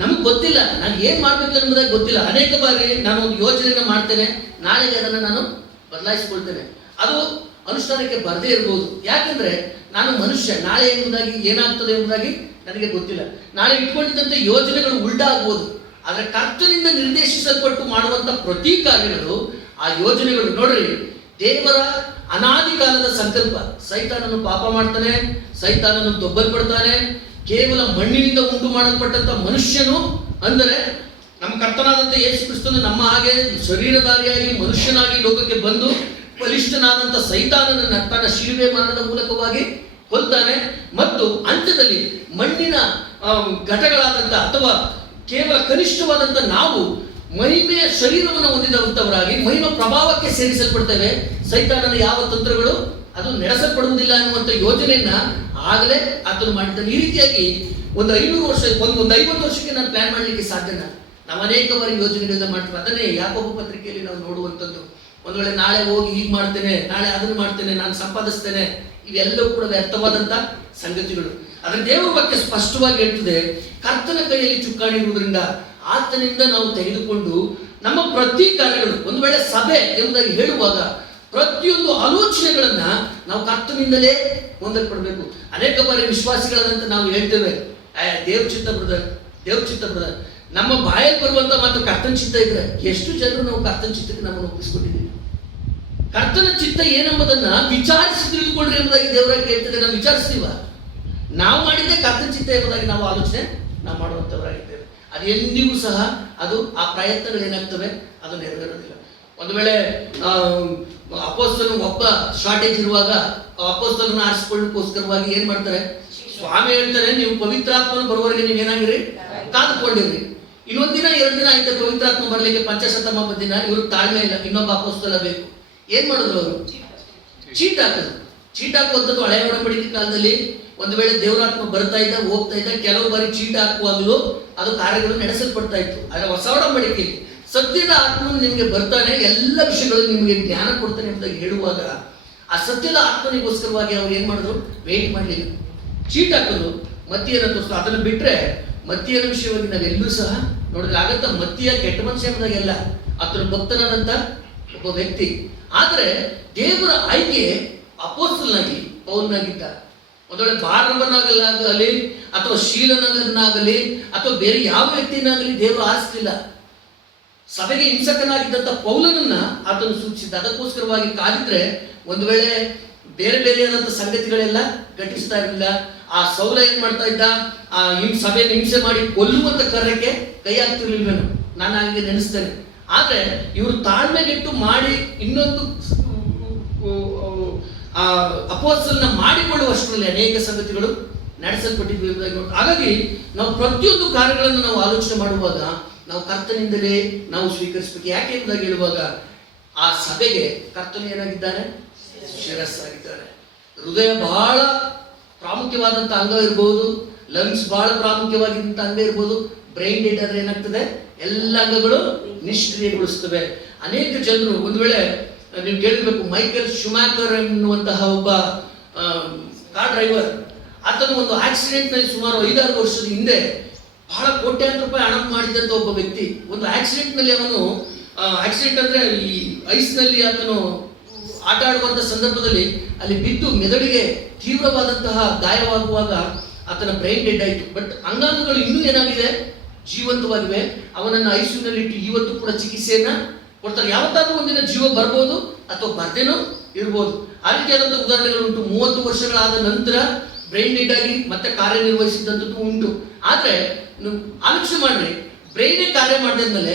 ನಮ್ಗೆ ಗೊತ್ತಿಲ್ಲ ನಾನು ಏನ್ ಮಾಡ್ಬೇಕು ಅನ್ನೋದಾಗ ಗೊತ್ತಿಲ್ಲ. ಅನೇಕ ಬಾರಿ ನಾನು ಒಂದು ಯೋಜನೆಯನ್ನು ಮಾಡ್ತೇನೆ, ನಾಳೆಗೆ ಅದನ್ನು ನಾನು ಬದಲಾಯಿಸಿಕೊಳ್ತೇನೆ, ಅದು ಅನುಷ್ಠಾನಕ್ಕೆ ಬರದೇ ಇರ್ಬೋದು. ಯಾಕಂದ್ರೆ ನಾನು ಮನುಷ್ಯ, ನಾಳೆ ಎಂಬುದಾಗಿ ಏನಾಗ್ತದೆ ಎಂಬುದಾಗಿ ನನಗೆ ಗೊತ್ತಿಲ್ಲ. ನಾಳೆ ಇಟ್ಕೊಂಡಿದ್ದಂತೆ ಯೋಜನೆಗಳು ಉಲ್ಟಾ ಆಗ್ಬೋದು. ಆದ್ರೆ ಕರ್ತನಿಂದ ನಿರ್ದೇಶಿಸಲ್ಪಟ್ಟು ಮಾಡುವಂತ ಪ್ರತಿ ಕಾರ್ಯಗಳು, ಆ ಯೋಜನೆಗಳು ನೋಡ್ರಿ, ದೇವರ ಅನಾದಿ ಕಾಲದ ಸಂಕಲ್ಪ. ಸೈತಾನನು ಪಾಪ ಮಾಡ್ತಾನೆ, ಸೈತಾನನು ತೊಬ್ಬಲ್ಪಡ್ತಾನೆ. ಕೇವಲ ಮಣ್ಣಿನಿಂದ ಉಂಟು ಮಾಡಲ್ಪಟ್ಟಂತ ಮನುಷ್ಯನು ಅಂದರೆ ನಮ್ಮ ಕರ್ತನಾದಂಥ ಯೇಸು ಕ್ರಿಸ್ತನು ನಮ್ಮ ಹಾಗೆ ಶರೀರಧಾರಿಯಾಗಿ ಮನುಷ್ಯನಾಗಿ ಲೋಕಕ್ಕೆ ಬಂದು ಬಲಿಷ್ಠನಾದಂಥ ಸೈತಾನನನ್ನ ತನ್ನ ಶಿಲುಬೆ ಮರಣದ ಮೂಲಕವಾಗಿ ಕೊಲ್ತಾನೆ. ಮತ್ತು ಅಂತ್ಯದಲ್ಲಿ ಮಣ್ಣಿನ ಘಟಗಳಾದಂಥ ಅಥವಾ ಕೇವಲ ಕನಿಷ್ಠವಾದಂಥ ನಾವು ಮಹಿಮೆಯ ಶರೀರವನ್ನು ಹೊಂದಿದಂಥವರಾಗಿ ಮಹಿಮ ಪ್ರಭಾವಕ್ಕೆ ಸೇರಿಸಲ್ಪಡ್ತೇವೆ. ಸೈತಾನನ ಯಾವ ತಂತ್ರಗಳು ಅದು ನಡೆಸಲ್ಪಡುವುದಿಲ್ಲ ಅನ್ನುವಂಥ ಯೋಜನೆಯನ್ನ ಆಗಲೇ ಆತನು ಮಾಡಿದ್ದಾನೆ. ಈ ರೀತಿಯಾಗಿ ಒಂದು 500 ವರ್ಷ, ಒಂದು 50 ವರ್ಷಕ್ಕೆ ನಾನು ಪ್ಲಾನ್ ಮಾಡಲಿಕ್ಕೆ ಸಾಧ್ಯನಾ? ನಾವು ಅನೇಕ ಬಾರಿ ಯೋಜನೆಗಳನ್ನ ಮಾಡ್ತೀವಿ. ಅದನ್ನೇ ಯಾಕೋಬ ಪತ್ರಿಕೆಯಲ್ಲಿ ನಾವು ನೋಡುವಂಥದ್ದು. ಒಂದು ವೇಳೆ ನಾಳೆ ಹೋಗಿ ಹೀಗೆ ಮಾಡ್ತೇನೆ, ನಾಳೆ ಅದನ್ನು ಮಾಡ್ತೇನೆ, ನಾನು ಸಂಪಾದಿಸ್ತೇನೆ, ಇವೆಲ್ಲವೂ ಕೂಡ ವ್ಯರ್ಥವಾದಂಥ ಸಂಗತಿಗಳು. ಅದರ ದೇವರ ಬಗ್ಗೆ ಸ್ಪಷ್ಟವಾಗಿ ಹೇಳ್ತದೆ, ಕರ್ತನ ಕೈಯಲ್ಲಿ ಚುಕ್ಕಾಣಿ ಇರುವುದರಿಂದ ಆತನಿಂದ ನಾವು ತೆಗೆದುಕೊಂಡು ನಮ್ಮ ಪ್ರತಿ ಕಾರ್ಯಗಳು, ಒಂದು ವೇಳೆ ಸಭೆ ಎಂಬುದಾಗಿ ಹೇಳುವಾಗ ಪ್ರತಿಯೊಂದು ಆಲೋಚನೆಗಳನ್ನ ನಾವು ಕರ್ತನಿಂದಲೇ ಹೊಂದಲ್ಪಡಬೇಕು. ಅನೇಕ ಬಾರಿ ವಿಶ್ವಾಸಿಗಳಂತ ನಾವು ಹೇಳ್ತೇವೆ, ದೇವ್ ಚಿತ್ತ ಬ್ರದರ್, ನಮ್ಮ ಬಾಯಲ್ಲಿ ಬರುವಂತ ಮಾತ್ರ ಕರ್ತನ ಚಿತ್ತ ಇದ್ರೆ ಎಷ್ಟು ಜನರು ನಾವು ಕರ್ತನ ಚಿತ್ತಕ್ಕೆ ನಮ್ಮನ್ನು ಒಪ್ಪಿಸ್ಕೊಟ್ಟಿದ್ದೀವಿ. ಕರ್ತನ ಚಿತ್ತ ಏನೆಂಬುದನ್ನ ವಿಚಾರಿಸಿ ತಿಳಿದುಕೊಂಡ್ರೆ ಎಂಬುದಾಗಿ ದೇವರಾಗಿ ಹೇಳ್ತದೆ. ನಾವು ವಿಚಾರಿಸ್ತೀವ, ನಾವು ಮಾಡಿದ್ದೆ ಕರ್ತನ ಚಿತ್ತ ಎಂಬುದಾಗಿ ನಾವು ಆಲೋಚನೆ ನಾವು ಮಾಡುವಂತವರಾಗಿದ್ದೇವೆ. ಅದು ಎಂದಿಗೂ ಸಹ ಅದು ಆ ಪ್ರಯತ್ನಗಳು ಏನಾಗ್ತವೆ, ಅದು ನೆರವೇರೋದಿಲ್ಲ. ಒಂದು ವೇಳೆ ಅಪೋಸ್ತಲನ ಒಬ್ಬ ಶಾರ್ಟೇಜ್ ಇರುವಾಗ ಅಪೋಸ್ತಲನ ಆರಿಸಿಕೊಳ್ಳೋಕ್ಕೋಸ್ಕರವಾಗಿ ಏನ್ ಮಾಡ್ತಾರೆ, ಸ್ವಾಮಿ ಹೇಳ್ತಾರೆ, ನೀವು ಪವಿತ್ರಾತ್ಮನ ಬರುವವರೆಗೆ ನೀವು ಏನಾಗಿರಿ, ಕಾದುಕೊಂಡಿರಿ. ಇನ್ನೊಂದ್ ದಿನ 2 ದಿನ ಆಯ್ತು ಪವಿತ್ರಾತ್ಮ ಬರ್ಲಿಕ್ಕೆ, ಪಂಚಶತಮ ದಿನ, ಇವರು ತಾಳ್ಮೆ ಇಲ್ಲ, ಇನ್ನೊಬ್ಬ ಅಪೋಸ್ತಲ ಬೇಕು. ಏನ್ ಮಾಡಿದ್ರು ಅವರು? ಚೀಟ್ ಹಾಕಿದ್ರು. ಚೀಟ್ ಹಾಕುವಂಥದ್ದು ಹಳೆಯ ಒಡಂಬಡಿಕೆ ಕಾಲದಲ್ಲಿ ಒಂದು ವೇಳೆ ದೇವರಾತ್ಮ ಬರ್ತಾ ಇದ್ದ, ಹೋಗ್ತಾ ಇದ್ದ, ಕೆಲವು ಬಾರಿ ಚೀಟ್ ಹಾಕುವಾಗಲೂ ಅದು ಕಾರ್ಯಗಳು ನಡೆಸಲ್ಪಡ್ತಾ ಇತ್ತು. ಆದ್ರೆ ಹೊಸ ಒಡಂಬಡಿಕೆಯಲ್ಲಿ ಸತ್ಯದ ಆತ್ಮನು ನಿಮಗೆ ಬರ್ತಾನೆ, ಎಲ್ಲ ವಿಷಯಗಳು ನಿಮಗೆ ಜ್ಞಾನ ಕೊಡ್ತಾನೆ ಎಂಬುದಾಗಿ ಹೇಳುವಾಗ ಆ ಸತ್ಯದ ಆತ್ಮನಿಗೋಸ್ಕರವಾಗಿ ಅವ್ರು ಏನ್ ಮಾಡಿದ್ರು, ವೇಟ್ ಮಾಡಲಿಲ್ಲ, ಚೀಟ್ ಹಾಕೋದು, ಮತ್ತಿಯನ್ನ ತೋರಿಸ್ತು. ಅದನ್ನು ಬಿಟ್ರೆ ಮತ್ತಿಯನ ವಿಷಯವಾಗಿ ನಾವೆಲ್ಲೂ ಸಹ ನೋಡಿದ್ರೆ ಆಗತ್ತ. ಮತ್ತಿಯ ಕೆಟ್ಟ ಮನುಷ್ಯ ಎಂಬುದಾಗೆಲ್ಲ ಆತನ ಭಕ್ತನಾದಂತ ಒಬ್ಬ ವ್ಯಕ್ತಿ. ಆದ್ರೆ ದೇವರ ಆಯ್ಕೆ ಅಪೋಸ್ತಲನಾಗಿ ಪೌಲನಾಗಿದ್ದ. ಒಂದು ವೇಳೆ ಬಾರವನಾಗಲಿ ಅಥವಾ ಶೀಲನಾಗಲಿ ಅಥವಾ ಬೇರೆ ಯಾವ ವ್ಯಕ್ತಿನಾಗಲಿ ದೇವರು ಆರಿಸಲಿಲ್ಲ. ಸಭೆಗೆ ಹಿಂಸಕನಾಗಿದ್ದಂಥ ಪೌಲನನ್ನ ಆತನು ಸೂಚಿಸಿದ್ದ. ಅದಕ್ಕೋಸ್ಕರವಾಗಿ ಕಾದಿದ್ರೆ ಒಂದು ವೇಳೆ ಬೇರೆ ಬೇರೆಯಾದಂಥ ಸಂಗತಿಗಳೆಲ್ಲ ಘಟಿಸ್ತಾ ಇರಲಿಲ್ಲ. ಆ ಸೌಲ ಏನ್ ಮಾಡ್ತಾ ಇದ್ದ, ಆ ಸಭೆಯನ್ನು ಹಿಂಸೆ ಮಾಡಿ ಕೊಲ್ಲುವಂತ ಕಾರ್ಯಕ್ಕೆ ಕೈ ಹಾಕ್ತಿರ್ಲಿಲ್ವೇನು, ನಾನು ಹಾಗೆ ನೆನೆಸ್ತೇನೆ. ಆದ್ರೆ ಇವರು ತಾಳ್ಮೆಗೆಟ್ಟು ಮಾಡಿ ಇನ್ನೊಂದು ಅಪೋಸ್ತಲನ ಮಾಡಿಕೊಳ್ಳುವಷ್ಟರಲ್ಲಿ ಅನೇಕ ಸಂಗತಿಗಳು ನಡೆಸಲ್ಪಟ್ಟಿದ್ವಿ ಎಂಬುದಾಗಿ ನೋಡಿ. ಹಾಗಾಗಿ ನಾವು ಪ್ರತಿಯೊಂದು ಕಾರ್ಯಗಳನ್ನು ನಾವು ಆಲೋಚನೆ ಮಾಡುವಾಗ ನಾವು ಕರ್ತನಿಂದಲೇ ನಾವು ಸ್ವೀಕರಿಸಬೇಕು. ಯಾಕೆ ಎಂಬುದಾಗಿ ಹೇಳುವಾಗ ಆ ಸಭೆಗೆ ಕರ್ತನು ಏನಾಗಿದ್ದಾನೆ, ಶಿರಸ್ಸಾಗಿದ್ದಾನೆ. ಹೃದಯ ಬಹಳ ಪ್ರಾಮುಖ್ಯವಾದಂಥ ಅಂಗ ಇರ್ಬೋದು, ಲಂಗ್ಸ್ ಬಹಳ ಪ್ರಾಮುಖ್ಯವಾಗಿದ್ದಂಥ ಅಂಗ ಇರ್ಬೋದು. ಬ್ರೈನ್ ಡೆಡ್ ಆದ್ರೆ ಏನಾಗ್ತದೆ, ಎಲ್ಲ ಅಂಗಗಳು ನಿಷ್ಕ್ರಿಯಗೊಳಿಸ್ತವೆ. ಅನೇಕ ಜನರು ಒಂದು ವೇಳೆ ನೀವು ಕೇಳಿರ್ಬೇಕು, ಮೈಕೆಲ್ ಶುಮ್ಯಾಕರ್ ಎನ್ನುವಂತಹ ಒಬ್ಬ ಕಾರ್ ಡ್ರೈವರ್, ಆತನು ಒಂದು ಆಕ್ಸಿಡೆಂಟ್ ನಲ್ಲಿ ಸುಮಾರು 5-6 ವರ್ಷದ ಹಿಂದೆ ಬಹಳ ಕೋಟ್ಯಾಂತರ ರೂಪಾಯಿ ಹಣ ಮಾಡಿದಂತ ಒಬ್ಬ ವ್ಯಕ್ತಿ. ಒಂದು ಆಕ್ಸಿಡೆಂಟ್ ನಲ್ಲಿ ಅವನು, ಆಕ್ಸಿಡೆಂಟ್ ಅಂದ್ರೆ ಈ ಐಸ್ ನಲ್ಲಿ ಆತನು ಆಟ ಆಡುವಂತ ಸಂದರ್ಭದಲ್ಲಿ ಅಲ್ಲಿ ಬಿದ್ದು ಮೆದುಳಿಗೆ ತೀವ್ರವಾದಂತಹ ಗಾಯವಾಗುವಾಗ ಆತನ ಬ್ರೈನ್ ಡೆಡ್ ಆಯಿತು, ಬಟ್ ಅಂಗಾಂಗಗಳು ಇನ್ನೂ ಏನಾಗಿದೆ, ಜೀವಂತವಾಗಿವೆ. ಅವನನ್ನು ಐಸಿಯುನಲ್ಲಿ ಇಟ್ಟು ಇವತ್ತು ಕೂಡ ಚಿಕಿತ್ಸೆಯನ್ನ ಕೊಡ್ತಾರೆ. ಯಾವತ್ತಾದ್ರೂ ಒಂದಿನ ಜೀವ ಬರ್ಬೋದು ಅಥವಾ ಬರ್ದೇನೋ ಇರ್ಬೋದು. ಆ ರೀತಿಯಾದಂಥ ಉದಾಹರಣೆಗಳು ಉಂಟು. 30 ವರ್ಷಗಳಾದ ನಂತರ ಬ್ರೈನ್ ಡೆಡ್ ಆಗಿ ಮತ್ತೆ ಕಾರ್ಯನಿರ್ವಹಿಸಿದಂಥದ್ದು ಉಂಟು. ಆದರೆ ಆಲೋಚನೆ ಮಾಡ್ರಿ, ಬ್ರೈನೇ ಕಾರ್ಯ ಮಾಡಿದ್ಮೇಲೆ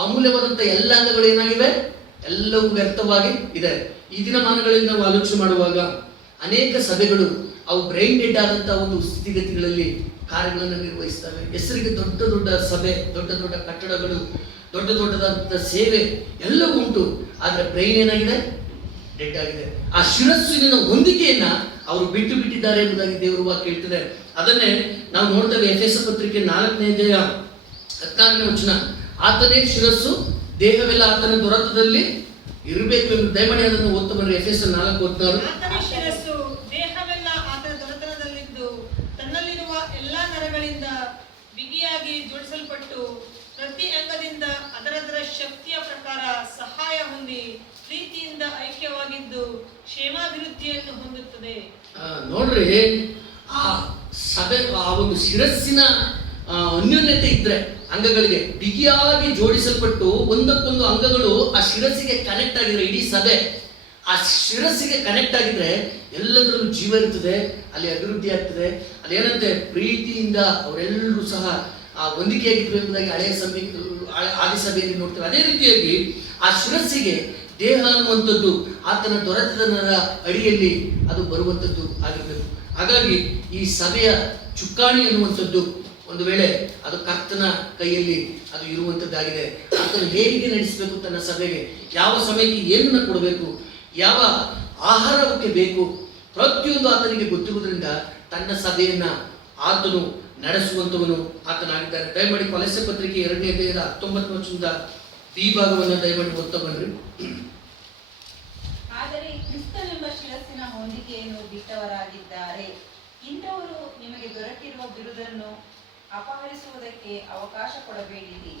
ಅಮೂಲ್ಯವಾದಂಥ ಎಲ್ಲ ಅಂಗಗಳು ಏನಾಗಿವೆ, ಎಲ್ಲವೂ ವ್ಯರ್ಥವಾಗಿ ಇದೆ. ಈ ದಿನಮಾನಗಳಲ್ಲಿ ನಾವು ಆಲೋಚನೆ ಮಾಡುವಾಗ ಅನೇಕ ಸಭೆಗಳು ಅವು ಬ್ರೈನ್ ಡೆಡ್ ಆದಂಥ ಒಂದು ಸ್ಥಿತಿಗತಿಗಳಲ್ಲಿ ಕಾರ್ಯಗಳನ್ನು ನಿರ್ವಹಿಸ್ತವೆ. ಹೆಸರಿಗೆ ದೊಡ್ಡ ದೊಡ್ಡ ಸಭೆ, ದೊಡ್ಡ ದೊಡ್ಡ ಕಟ್ಟಡಗಳು, ದೊಡ್ಡ ದೊಡ್ಡದಾದಂಥ ಸೇವೆ ಎಲ್ಲವೂ ಉಂಟು. ಆದರೆ ಬ್ರೈನ್ ಏನಾಗಿದೆ, ಡೆಡ್ ಆಗಿದೆ. ಆ ಶಿರಸ್ಸಿನ ಹೊಂದಿಕೆಯನ್ನ ಅವರು ಬಿಟ್ಟು ಬಿಟ್ಟಿದ್ದಾರೆ ಎಂಬುದಾಗಿ ದೇವರ ವಾಕ್ಯ ಹೇಳ್ತಿದೆ. ಅದನ್ನೇ ನಾವು ನೋಡ್ತೇವೆ ಎಫೆಸ ಪತ್ರಿಕೆ 4ನೇ ಅಧ್ಯಾಯ 14ನೇ ವಚನ. ಆತನೇ ಶಿರಸ್ಸು, ದೇಹವೆಲ್ಲ ಆತನ ದೊರೆತದಲ್ಲಿ ಇರಬೇಕು ಎಂದು. ದಯಮಾಡಿ ಅದನ್ನು ಓದ್ತಾ ಬನ್ರಿ. ಎಫೆಸ 4:16. ಆತನೇ ಶಿರಸ್ಸು, ದೇಹವೆಲ್ಲ ಆತನ ದೊರೆತನದಲ್ಲಿದ್ದು ತನ್ನಲ್ಲಿರುವ ಎಲ್ಲಾ ನರಗಳಿಂದ ಬಿಗಿಯಾಗಿ ಜೋಡಿಸಲ್ಪಟ್ಟು ಪ್ರತಿ ಅಂಗದಿಂದ ಅದರದರ ಶಕ್ತಿಯ ಪ್ರಕಾರ ಸಹಾಯ ಹೊಂದಿ ಪ್ರೀತಿಯಿಂದ ಐಕ್ಯವಾಗಿದ್ದು ಕ್ಷೇಮಾಭಿವೃದ್ಧಿಯನ್ನು ಹೊಂದುತ್ತದೆ. ನೋಡ್ರಿ, ಆ ಸಭೆ, ಆ ಒಂದು ಶಿರಸ್ಸಿನ ಅನ್ಯೋನ್ಯತೆ ಇದ್ರೆ ಅಂಗಗಳಿಗೆ ಬಿಗಿಯಾಗಿ ಜೋಡಿಸಲ್ಪಟ್ಟು ಒಂದಕ್ಕೊಂದು ಅಂಗಗಳು ಆ ಶಿರಸ್ಸಿಗೆ ಕನೆಕ್ಟ್ ಆಗಿದ್ರೆ, ಇಡೀ ಸಭೆ ಆ ಶಿರಸ್ಸಿಗೆ ಕನೆಕ್ಟ್ ಆಗಿದ್ರೆ ಎಲ್ಲದರಲ್ಲೂ ಜೀವ ಇರ್ತದೆ, ಅಲ್ಲಿ ಅಭಿವೃದ್ಧಿ ಆಗ್ತದೆ. ಅದೇನಂತೆ ಪ್ರೀತಿಯಿಂದ ಅವರೆಲ್ಲರೂ ಸಹ ಆ ಹೊಂದಿಕೆಯಾಗಿರ್ಬೇಕು ಎಂಬುದಾಗಿ ಆದಿ ಸಭೆಯಲ್ಲಿ ನೋಡ್ತೇವೆ. ಅದೇ ರೀತಿಯಾಗಿ ಆ ಶಿರಸ್ಸಿಗೆ ದೇಹ ಅನ್ನುವಂಥದ್ದು ಆತನ ದೊರೆತನ ಅಡಿಯಲ್ಲಿ ಅದು ಬರುವಂಥದ್ದು ಆಗಿರಬೇಕು. ಹಾಗಾಗಿ ಈ ಸಭೆಯ ಚುಕ್ಕಾಣಿ ಅನ್ನುವಂಥದ್ದು ಒಂದು ವೇಳೆ ಅದು ಕರ್ತನ ಕೈಯಲ್ಲಿ ಅದು ಇರುವಂಥದ್ದಾಗಿದೆ. ಆತನು ಹೇಗೆ ನಡೆಸಬೇಕು ತನ್ನ ಸಭೆಗೆ, ಯಾವ ಸಮಯಕ್ಕೆ ಏನನ್ನ ಕೊಡಬೇಕು, ಯಾವ ಆಹಾರಕ್ಕೆ ಬೇಕು, ಪ್ರತಿಯೊಂದು ಆತನಿಗೆ ಗೊತ್ತಿರುವುದರಿಂದ ತನ್ನ ಸಭೆಯನ್ನ ಆತನು ನಡೆಸುವಂಥವನು ಆತನಾಗಿದ್ದಾನೆ. ದಯಮಾಡಿ ಕೊಲೊಸ್ಸೆ ಪತ್ರಿಕೆ 2ನೇ ಅಧ್ಯಾಯದ 19ನೇ ವಚನದ ಬಿ ಭಾಗವನ್ನು ದಯಮಾಡಿ ಓದ್ತಾ ಬನ್ರಿ. ಆದರೆ ಕ್ರಿಸ್ತನೆಂಬ ಶಿರಸ್ಸಿನ ಹೊಂದಿಕೆಯನ್ನು ಬಿಟ್ಟವರಾಗಿದ್ದಾರೆ. ಇಂಥವರು ನಿಮಗೆ ದೊರಕಿರುವ ಬಿರುದನ್ನು ಅಪಹರಿಸುವುದಕ್ಕೆ ಅವಕಾಶ ಕೊಡಬೇಡಿರಿ.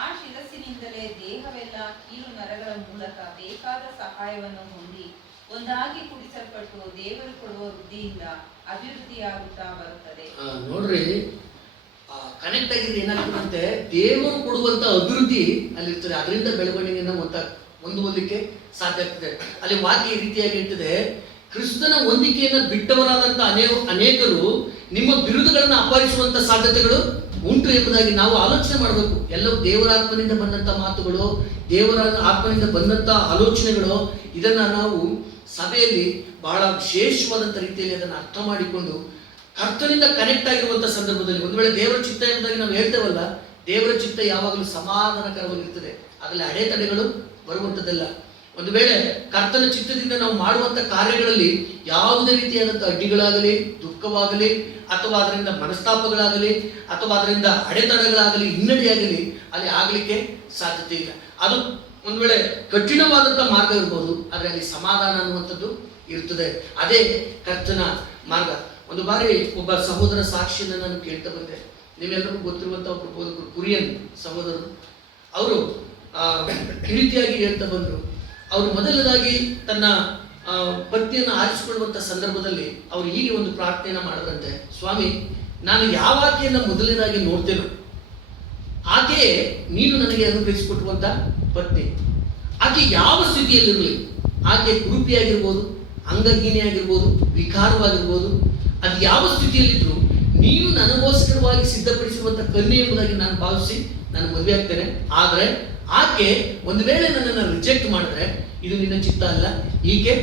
ಆ ಶಿರಸ್ಸಿನಿಂದಲೇ ದೇಹವೆಲ್ಲ ಕೀಲು ನರಗಳ ಮೂಲಕ ಬೇಕಾದ ಸಹಾಯವನ್ನು ಹೊಂದಿ ಒಂದಾಗಿ ಕೂಡಿಸಲ್ಪಟ್ಟು ದೇವರು ಕೊಡುವ ವೃದ್ಧಿಯಿಂದ ಅಭಿವೃದ್ಧಿಯಾಗುತ್ತಾ ಬರುತ್ತದೆ. ನೋಡ್ರಿ, ಕನೆಕ್ಟ್ ಆಗಿದ್ರೆ ಏನಾಗ್ತದಂತೆ, ದೇವರು ಕೊಡುವಂತ ಅಭಿವೃದ್ಧಿ ಅಲ್ಲಿರ್ತದೆ. ಅದರಿಂದ ಬೆಳವಣಿಗೆಯನ್ನು ಹೊಂದುವುದಕ್ಕೆ ಸಾಧ್ಯ ಆಗ್ತದೆ. ಅಲ್ಲಿ ವಾಕ್ಯ ಈ ರೀತಿಯಾಗಿ ಹೇಳ್ತದೆ, ಕ್ರಿಸ್ತನ ಹೊಂದಿಕೆಯನ್ನು ಬಿಟ್ಟವರಾದಂಥ ಅನೇಕರು ನಿಮ್ಮ ಬಿರುದುಗಳನ್ನು ಅಪಹರಿಸುವಂತ ಸಾಧ್ಯತೆಗಳು ಉಂಟು ಎಂಬುದಾಗಿ ನಾವು ಆಲೋಚನೆ ಮಾಡಬೇಕು. ಎಲ್ಲವೂ ದೇವರ ಆತ್ಮನಿಂದ ಬಂದಂತ ಮಾತುಗಳು, ದೇವರ ಆತ್ಮನಿಂದ ಬಂದಂತ ಆಲೋಚನೆಗಳು. ಇದನ್ನ ನಾವು ಸಭೆಯಲ್ಲಿ ಬಹಳ ವಿಶೇಷವಾದಂಥ ರೀತಿಯಲ್ಲಿ ಅದನ್ನು ಅರ್ಥ ಮಾಡಿಕೊಂಡು ಕರ್ತನಿಂದ ಕನೆಕ್ಟ್ ಆಗಿರುವಂಥ ಸಂದರ್ಭದಲ್ಲಿ ಒಂದು ವೇಳೆ ದೇವರ ಚಿತ್ತ ಎಂಬುದಾಗಿ ನಾವು ಹೇಳ್ತೇವಲ್ಲ, ದೇವರ ಚಿತ್ತ ಯಾವಾಗಲೂ ಸಮಾಧಾನಕರವಾಗಿರ್ತದೆ. ಅದರಲ್ಲಿ ಅಡೆತಡೆಗಳು ಬರುವಂಥದ್ದಲ್ಲ. ಒಂದು ವೇಳೆ ಕರ್ತನ ಚಿತ್ತದಿಂದ ನಾವು ಮಾಡುವಂಥ ಕಾರ್ಯಗಳಲ್ಲಿ ಯಾವುದೇ ರೀತಿಯಾದಂಥ ಅಡ್ಡಿಗಳಾಗಲಿ, ದುಃಖವಾಗಲಿ, ಅಥವಾ ಅದರಿಂದ ಮನಸ್ತಾಪಗಳಾಗಲಿ, ಅಥವಾ ಅದರಿಂದ ಅಡೆತಡೆಗಳಾಗಲಿ, ಹಿನ್ನಡೆಯಾಗಲಿ ಅಲ್ಲಿ ಆಗಲಿಕ್ಕೆ ಸಾಧ್ಯತೆ ಇಲ್ಲ. ಅದು ಒಂದು ವೇಳೆ ಕಠಿಣವಾದಂಥ ಮಾರ್ಗ ಇರ್ಬೋದು, ಆದರೆ ಅಲ್ಲಿ ಸಮಾಧಾನ ಅನ್ನುವಂಥದ್ದು ಇರ್ತದೆ. ಅದೇ ಕರ್ತನ ಮಾರ್ಗ. ಒಂದು ಬಾರಿ ಒಬ್ಬ ಸಹೋದರ ಸಾಕ್ಷಿಯನ್ನು ನಾನು ಕೇಳ್ತಾ ಬಂದೆ. ನೀವೆಲ್ಲರಿಗೂ ಗೊತ್ತಿರುವಂಥ ಒಬ್ಬರು ಬೋಧಕರು, ಕುರಿಯನ್ ಸಹೋದರರು. ಅವರು ಈ ರೀತಿಯಾಗಿ ಹೇಳ್ತಾ ಬಂದರು. ಅವರು ಮೊದಲನೇದಾಗಿ ತನ್ನ ಪತ್ನಿಯನ್ನು ಆರಿಸಿಕೊಳ್ಳುವಂಥ ಸಂದರ್ಭದಲ್ಲಿ ಅವರು ಹೀಗೆ ಒಂದು ಪ್ರಾರ್ಥನೆಯನ್ನು ಮಾಡಿದ್ರಂತೆ, ಸ್ವಾಮಿ, ನಾನು ಯಾವ ಆಕೆಯನ್ನು ಮೊದಲನೇದಾಗಿ ನೋಡ್ತೇನೋ ಆಕೆಯೇ ನೀನು ನನಗೆ ಅನುಗ್ರಹಿಸಿಕೊಟ್ಟುವಂಥ ಪತ್ನಿ. ಆಕೆ ಯಾವ ಸ್ಥಿತಿಯಲ್ಲಿರಲಿ, ಆಕೆ ಕುರೂಪಿಯಾಗಿರ್ಬೋದು, ಅಂಗಹೀನೆಯಾಗಿರ್ಬೋದು, ವಿಕಾರವಾಗಿರ್ಬೋದು, ಅದು ಯಾವ ಸ್ಥಿತಿಯಲ್ಲಿದ್ರು ನೀನು ನನಗೋಸ್ಕರವಾಗಿ ಸಿದ್ಧಪಡಿಸಿರುವಂಥ ಕನ್ಯೆ ಎಂಬುದಾಗಿ ನಾನು ಭಾವಿಸಿ ನಾನು ಮದುವೆ ಆಗ್ತೇನೆ. ಆದರೆ ಆಕೆ ಒಂದು ವೇಳೆ ನನ್ನನ್ನು ರಿಜೆಕ್ಟ್ ಮಾಡಿದ್ರೆ ಇದು ನಿನ್ನ ಚಿತ್ತ ಅಲ್ಲ, ಈಕೆ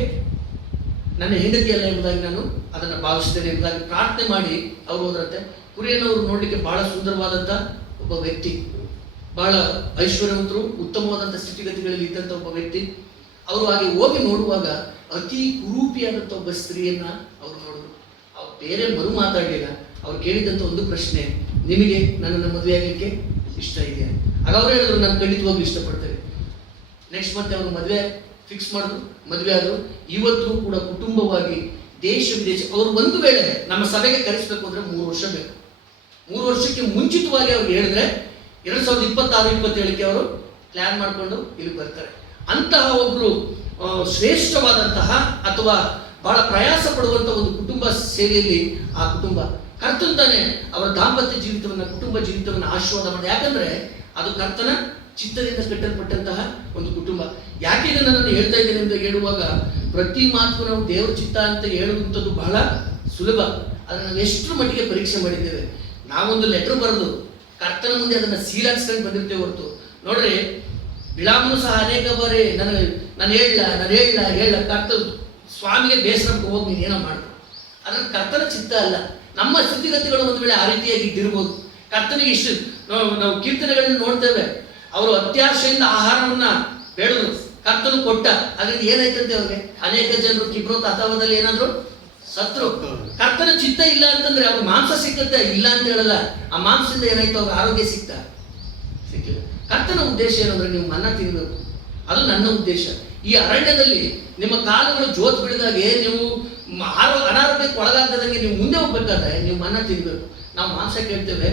ನನ್ನ ಹೆಂಡತಿ ಅಲ್ಲ ಎಂಬುದಾಗಿ ನಾನು ಅದನ್ನು ಭಾವಿಸ್ತೇನೆ ಎಂಬುದಾಗಿ ಪ್ರಾರ್ಥನೆ ಮಾಡಿ ಅವರು ಹೋದ್ರಂತೆ. ಕುರಿಯನವರು ನೋಡಲಿಕ್ಕೆ ಬಹಳ ಸುಂದರವಾದಂಥ ಒಬ್ಬ ವ್ಯಕ್ತಿ, ಬಹಳ ಐಶ್ವರ್ಯವಂತರು, ಉತ್ತಮವಾದಂಥ ಸ್ಥಿತಿಗತಿಗಳಲ್ಲಿ ಇದ್ದಂಥ ಒಬ್ಬ ವ್ಯಕ್ತಿ. ಅವರು ಹಾಗೆ ಹೋಗಿ ನೋಡುವಾಗ ಅತಿ ಕುರೂಪಿಯಾದಂಥ ಒಬ್ಬ ಸ್ತ್ರೀಯನ್ನ ಅವರು ನೋಡಿದ್ರು. ಅವ್ರು ಬೇರೆ ಮರು ಮಾತಾಡಲಿಲ್ಲ. ಅವ್ರು ಕೇಳಿದಂಥ ಒಂದು ಪ್ರಶ್ನೆ, ನಿಮಗೆ ನನ್ನನ್ನು ಮದುವೆ ಆಗಲಿಕ್ಕೆ ಇಷ್ಟ ಇದೆಯಾ? ಆಗ ಅವ್ರು ಹೇಳಿದ್ರು, ನಾನು ಖಂಡಿತವಾಗ್ಲೂ ಇಷ್ಟಪಡ್ತೇನೆ. ನೆಕ್ಸ್ಟ್ ಮತ್ತೆ ಅವರು ಮದುವೆ ಫಿಕ್ಸ್ ಮಾಡಿದ್ರು, ಮದುವೆ ಆದರು. ಇವತ್ತು ಕೂಡ ಕುಟುಂಬವಾಗಿ ದೇಶ ವಿದೇಶ ಅವರು ಒಂದು ವೇಳೆ ನಮ್ಮ ಸಭೆಗೆ ಕರೆಸಬೇಕು ಅಂದ್ರೆ 3 ವರ್ಷ ಬೇಕು. 3 ವರ್ಷಕ್ಕೆ ಮುಂಚಿತವಾಗಿ ಅವ್ರಿಗೆ ಹೇಳಿದ್ರೆ 2026-27ಕ್ಕೆ ಅವರು ಪ್ಲಾನ್ ಮಾಡಿಕೊಂಡು ಇಲ್ಲಿ ಬರ್ತಾರೆ. ಅಂತಹ ಒಬ್ರು ಶ್ರೇಷ್ಠವಾದಂತಹ ಅಥವಾ ಬಹಳ ಪ್ರಯಾಸ ಪಡುವಂತಹ ಒಂದು ಕುಟುಂಬ ಸೇವೆಯಲ್ಲಿ ಆ ಕುಟುಂಬ ಕರ್ತನ ತಾನೆ ಅವರ ದಾಂಪತ್ಯ ಜೀವಿತವನ್ನ, ಕುಟುಂಬ ಜೀವಿತವನ್ನ ಆಶೀರ್ವಾದ ಮಾಡಿದ. ಯಾಕಂದ್ರೆ ಅದು ಕರ್ತನ ಚಿತ್ತದಿಂದ ಕಟ್ಟಲ್ಪಟ್ಟಂತಹ ಒಂದು ಕುಟುಂಬ. ಯಾಕೆ ಇದನ್ನು ನಾನು ಹೇಳ್ತಾ ಇದ್ದೇನೆ ಅಂತ ಹೇಳುವಾಗ, ಪ್ರತಿ ಮಾತು ನಾವು ದೇವರ ಚಿತ್ತ ಅಂತ ಹೇಳುವಂಥದ್ದು ಬಹಳ ಸುಲಭ. ಅದನ್ನು ನಾವು ಎಷ್ಟರ ಮಟ್ಟಿಗೆ ಪರೀಕ್ಷೆ ಮಾಡಿದ್ದೇವೆ. ನಾವೊಂದು ಲೆಟರ್ ಬರೆದು ಕರ್ತನ ಮುಂದೆ ಅದನ್ನು ಸೀಲಾಕ್ಸ್ಕೊಂಡು ಬಂದಿರ್ತೇವೆ ಹೊರತು. ನೋಡ್ರಿ, ಬಿಳಾಮನು ಸಹ ಅನೇಕ ಬಾರಿ ನಾನು ಹೇಳ ಕರ್ತ ಸ್ವಾಮಿಗೆ ಬೇಸರ ಹೋಗಿ ನೀನೇನೋ ಮಾಡು. ಅದ್ರ ಕರ್ತನ ಚಿತ್ತ ಅಲ್ಲ. ನಮ್ಮ ಸ್ಥಿತಿಗತಿಗಳು ಒಂದು ವೇಳೆ ಆ ರೀತಿಯಾಗಿ ಇದ್ದಿರ್ಬೋದು. ಕರ್ತನಿಗೆ ಇಷ್ಟು ನಾವು ಕೀರ್ತನೆಗಳನ್ನು ನೋಡ್ತೇವೆ. ಅವರು ಅತ್ಯಾಶೆಯಿಂದ ಆಹಾರವನ್ನ ಬೇಡರು, ಕರ್ತನು ಕೊಟ್ಟ. ಅದರಿಂದ ಏನಾಯ್ತಂತೆ ಅವ್ರಿಗೆ? ಅನೇಕ ಜನರು ಕಿಬ್ರೋತ್ ಅಥವಾದಲ್ಲಿ ಏನಾದ್ರು ಸತ್ರು. ಕರ್ತನ ಚಿತ್ತ ಇಲ್ಲ ಅಂತಂದ್ರೆ ಅವ್ರ ಮಾಂಸ ಸಿಕ್ಕತ್ತೆ, ಇಲ್ಲ ಅಂತ ಹೇಳಲ್ಲ. ಆ ಮಾಂಸದಿಂದ ಏನಾಯ್ತು? ಅವ್ರ ಆರೋಗ್ಯ ಸಿಕ್ಕಿಲ್ಲ. ಕರ್ತನ ಉದ್ದೇಶ ಏನಂದ್ರೆ ನೀವು ಮನ್ನ ತಿನ್ಬೇಕು. ಅದು ನನ್ನ ಉದ್ದೇಶ. ಈ ಅರಣ್ಯದಲ್ಲಿ ನಿಮ್ಮ ಕಾಲುಗಳು ಜೋತ್ ಬಿಡಿದಾಗೆ, ನೀವು ಅನಾರೋಗ್ಯಕ್ಕೆ ಒಳಗಾಗದಂಗೆ ನೀವು ಮುಂದೆ ಹೋಗ್ಬೇಕಾದ್ರೆ ನೀವು ಮನ್ನ ತಿನ್ಬೇಕು. ನಾವು ಮಾಂಸ ಕೇಳ್ತೇವೆ.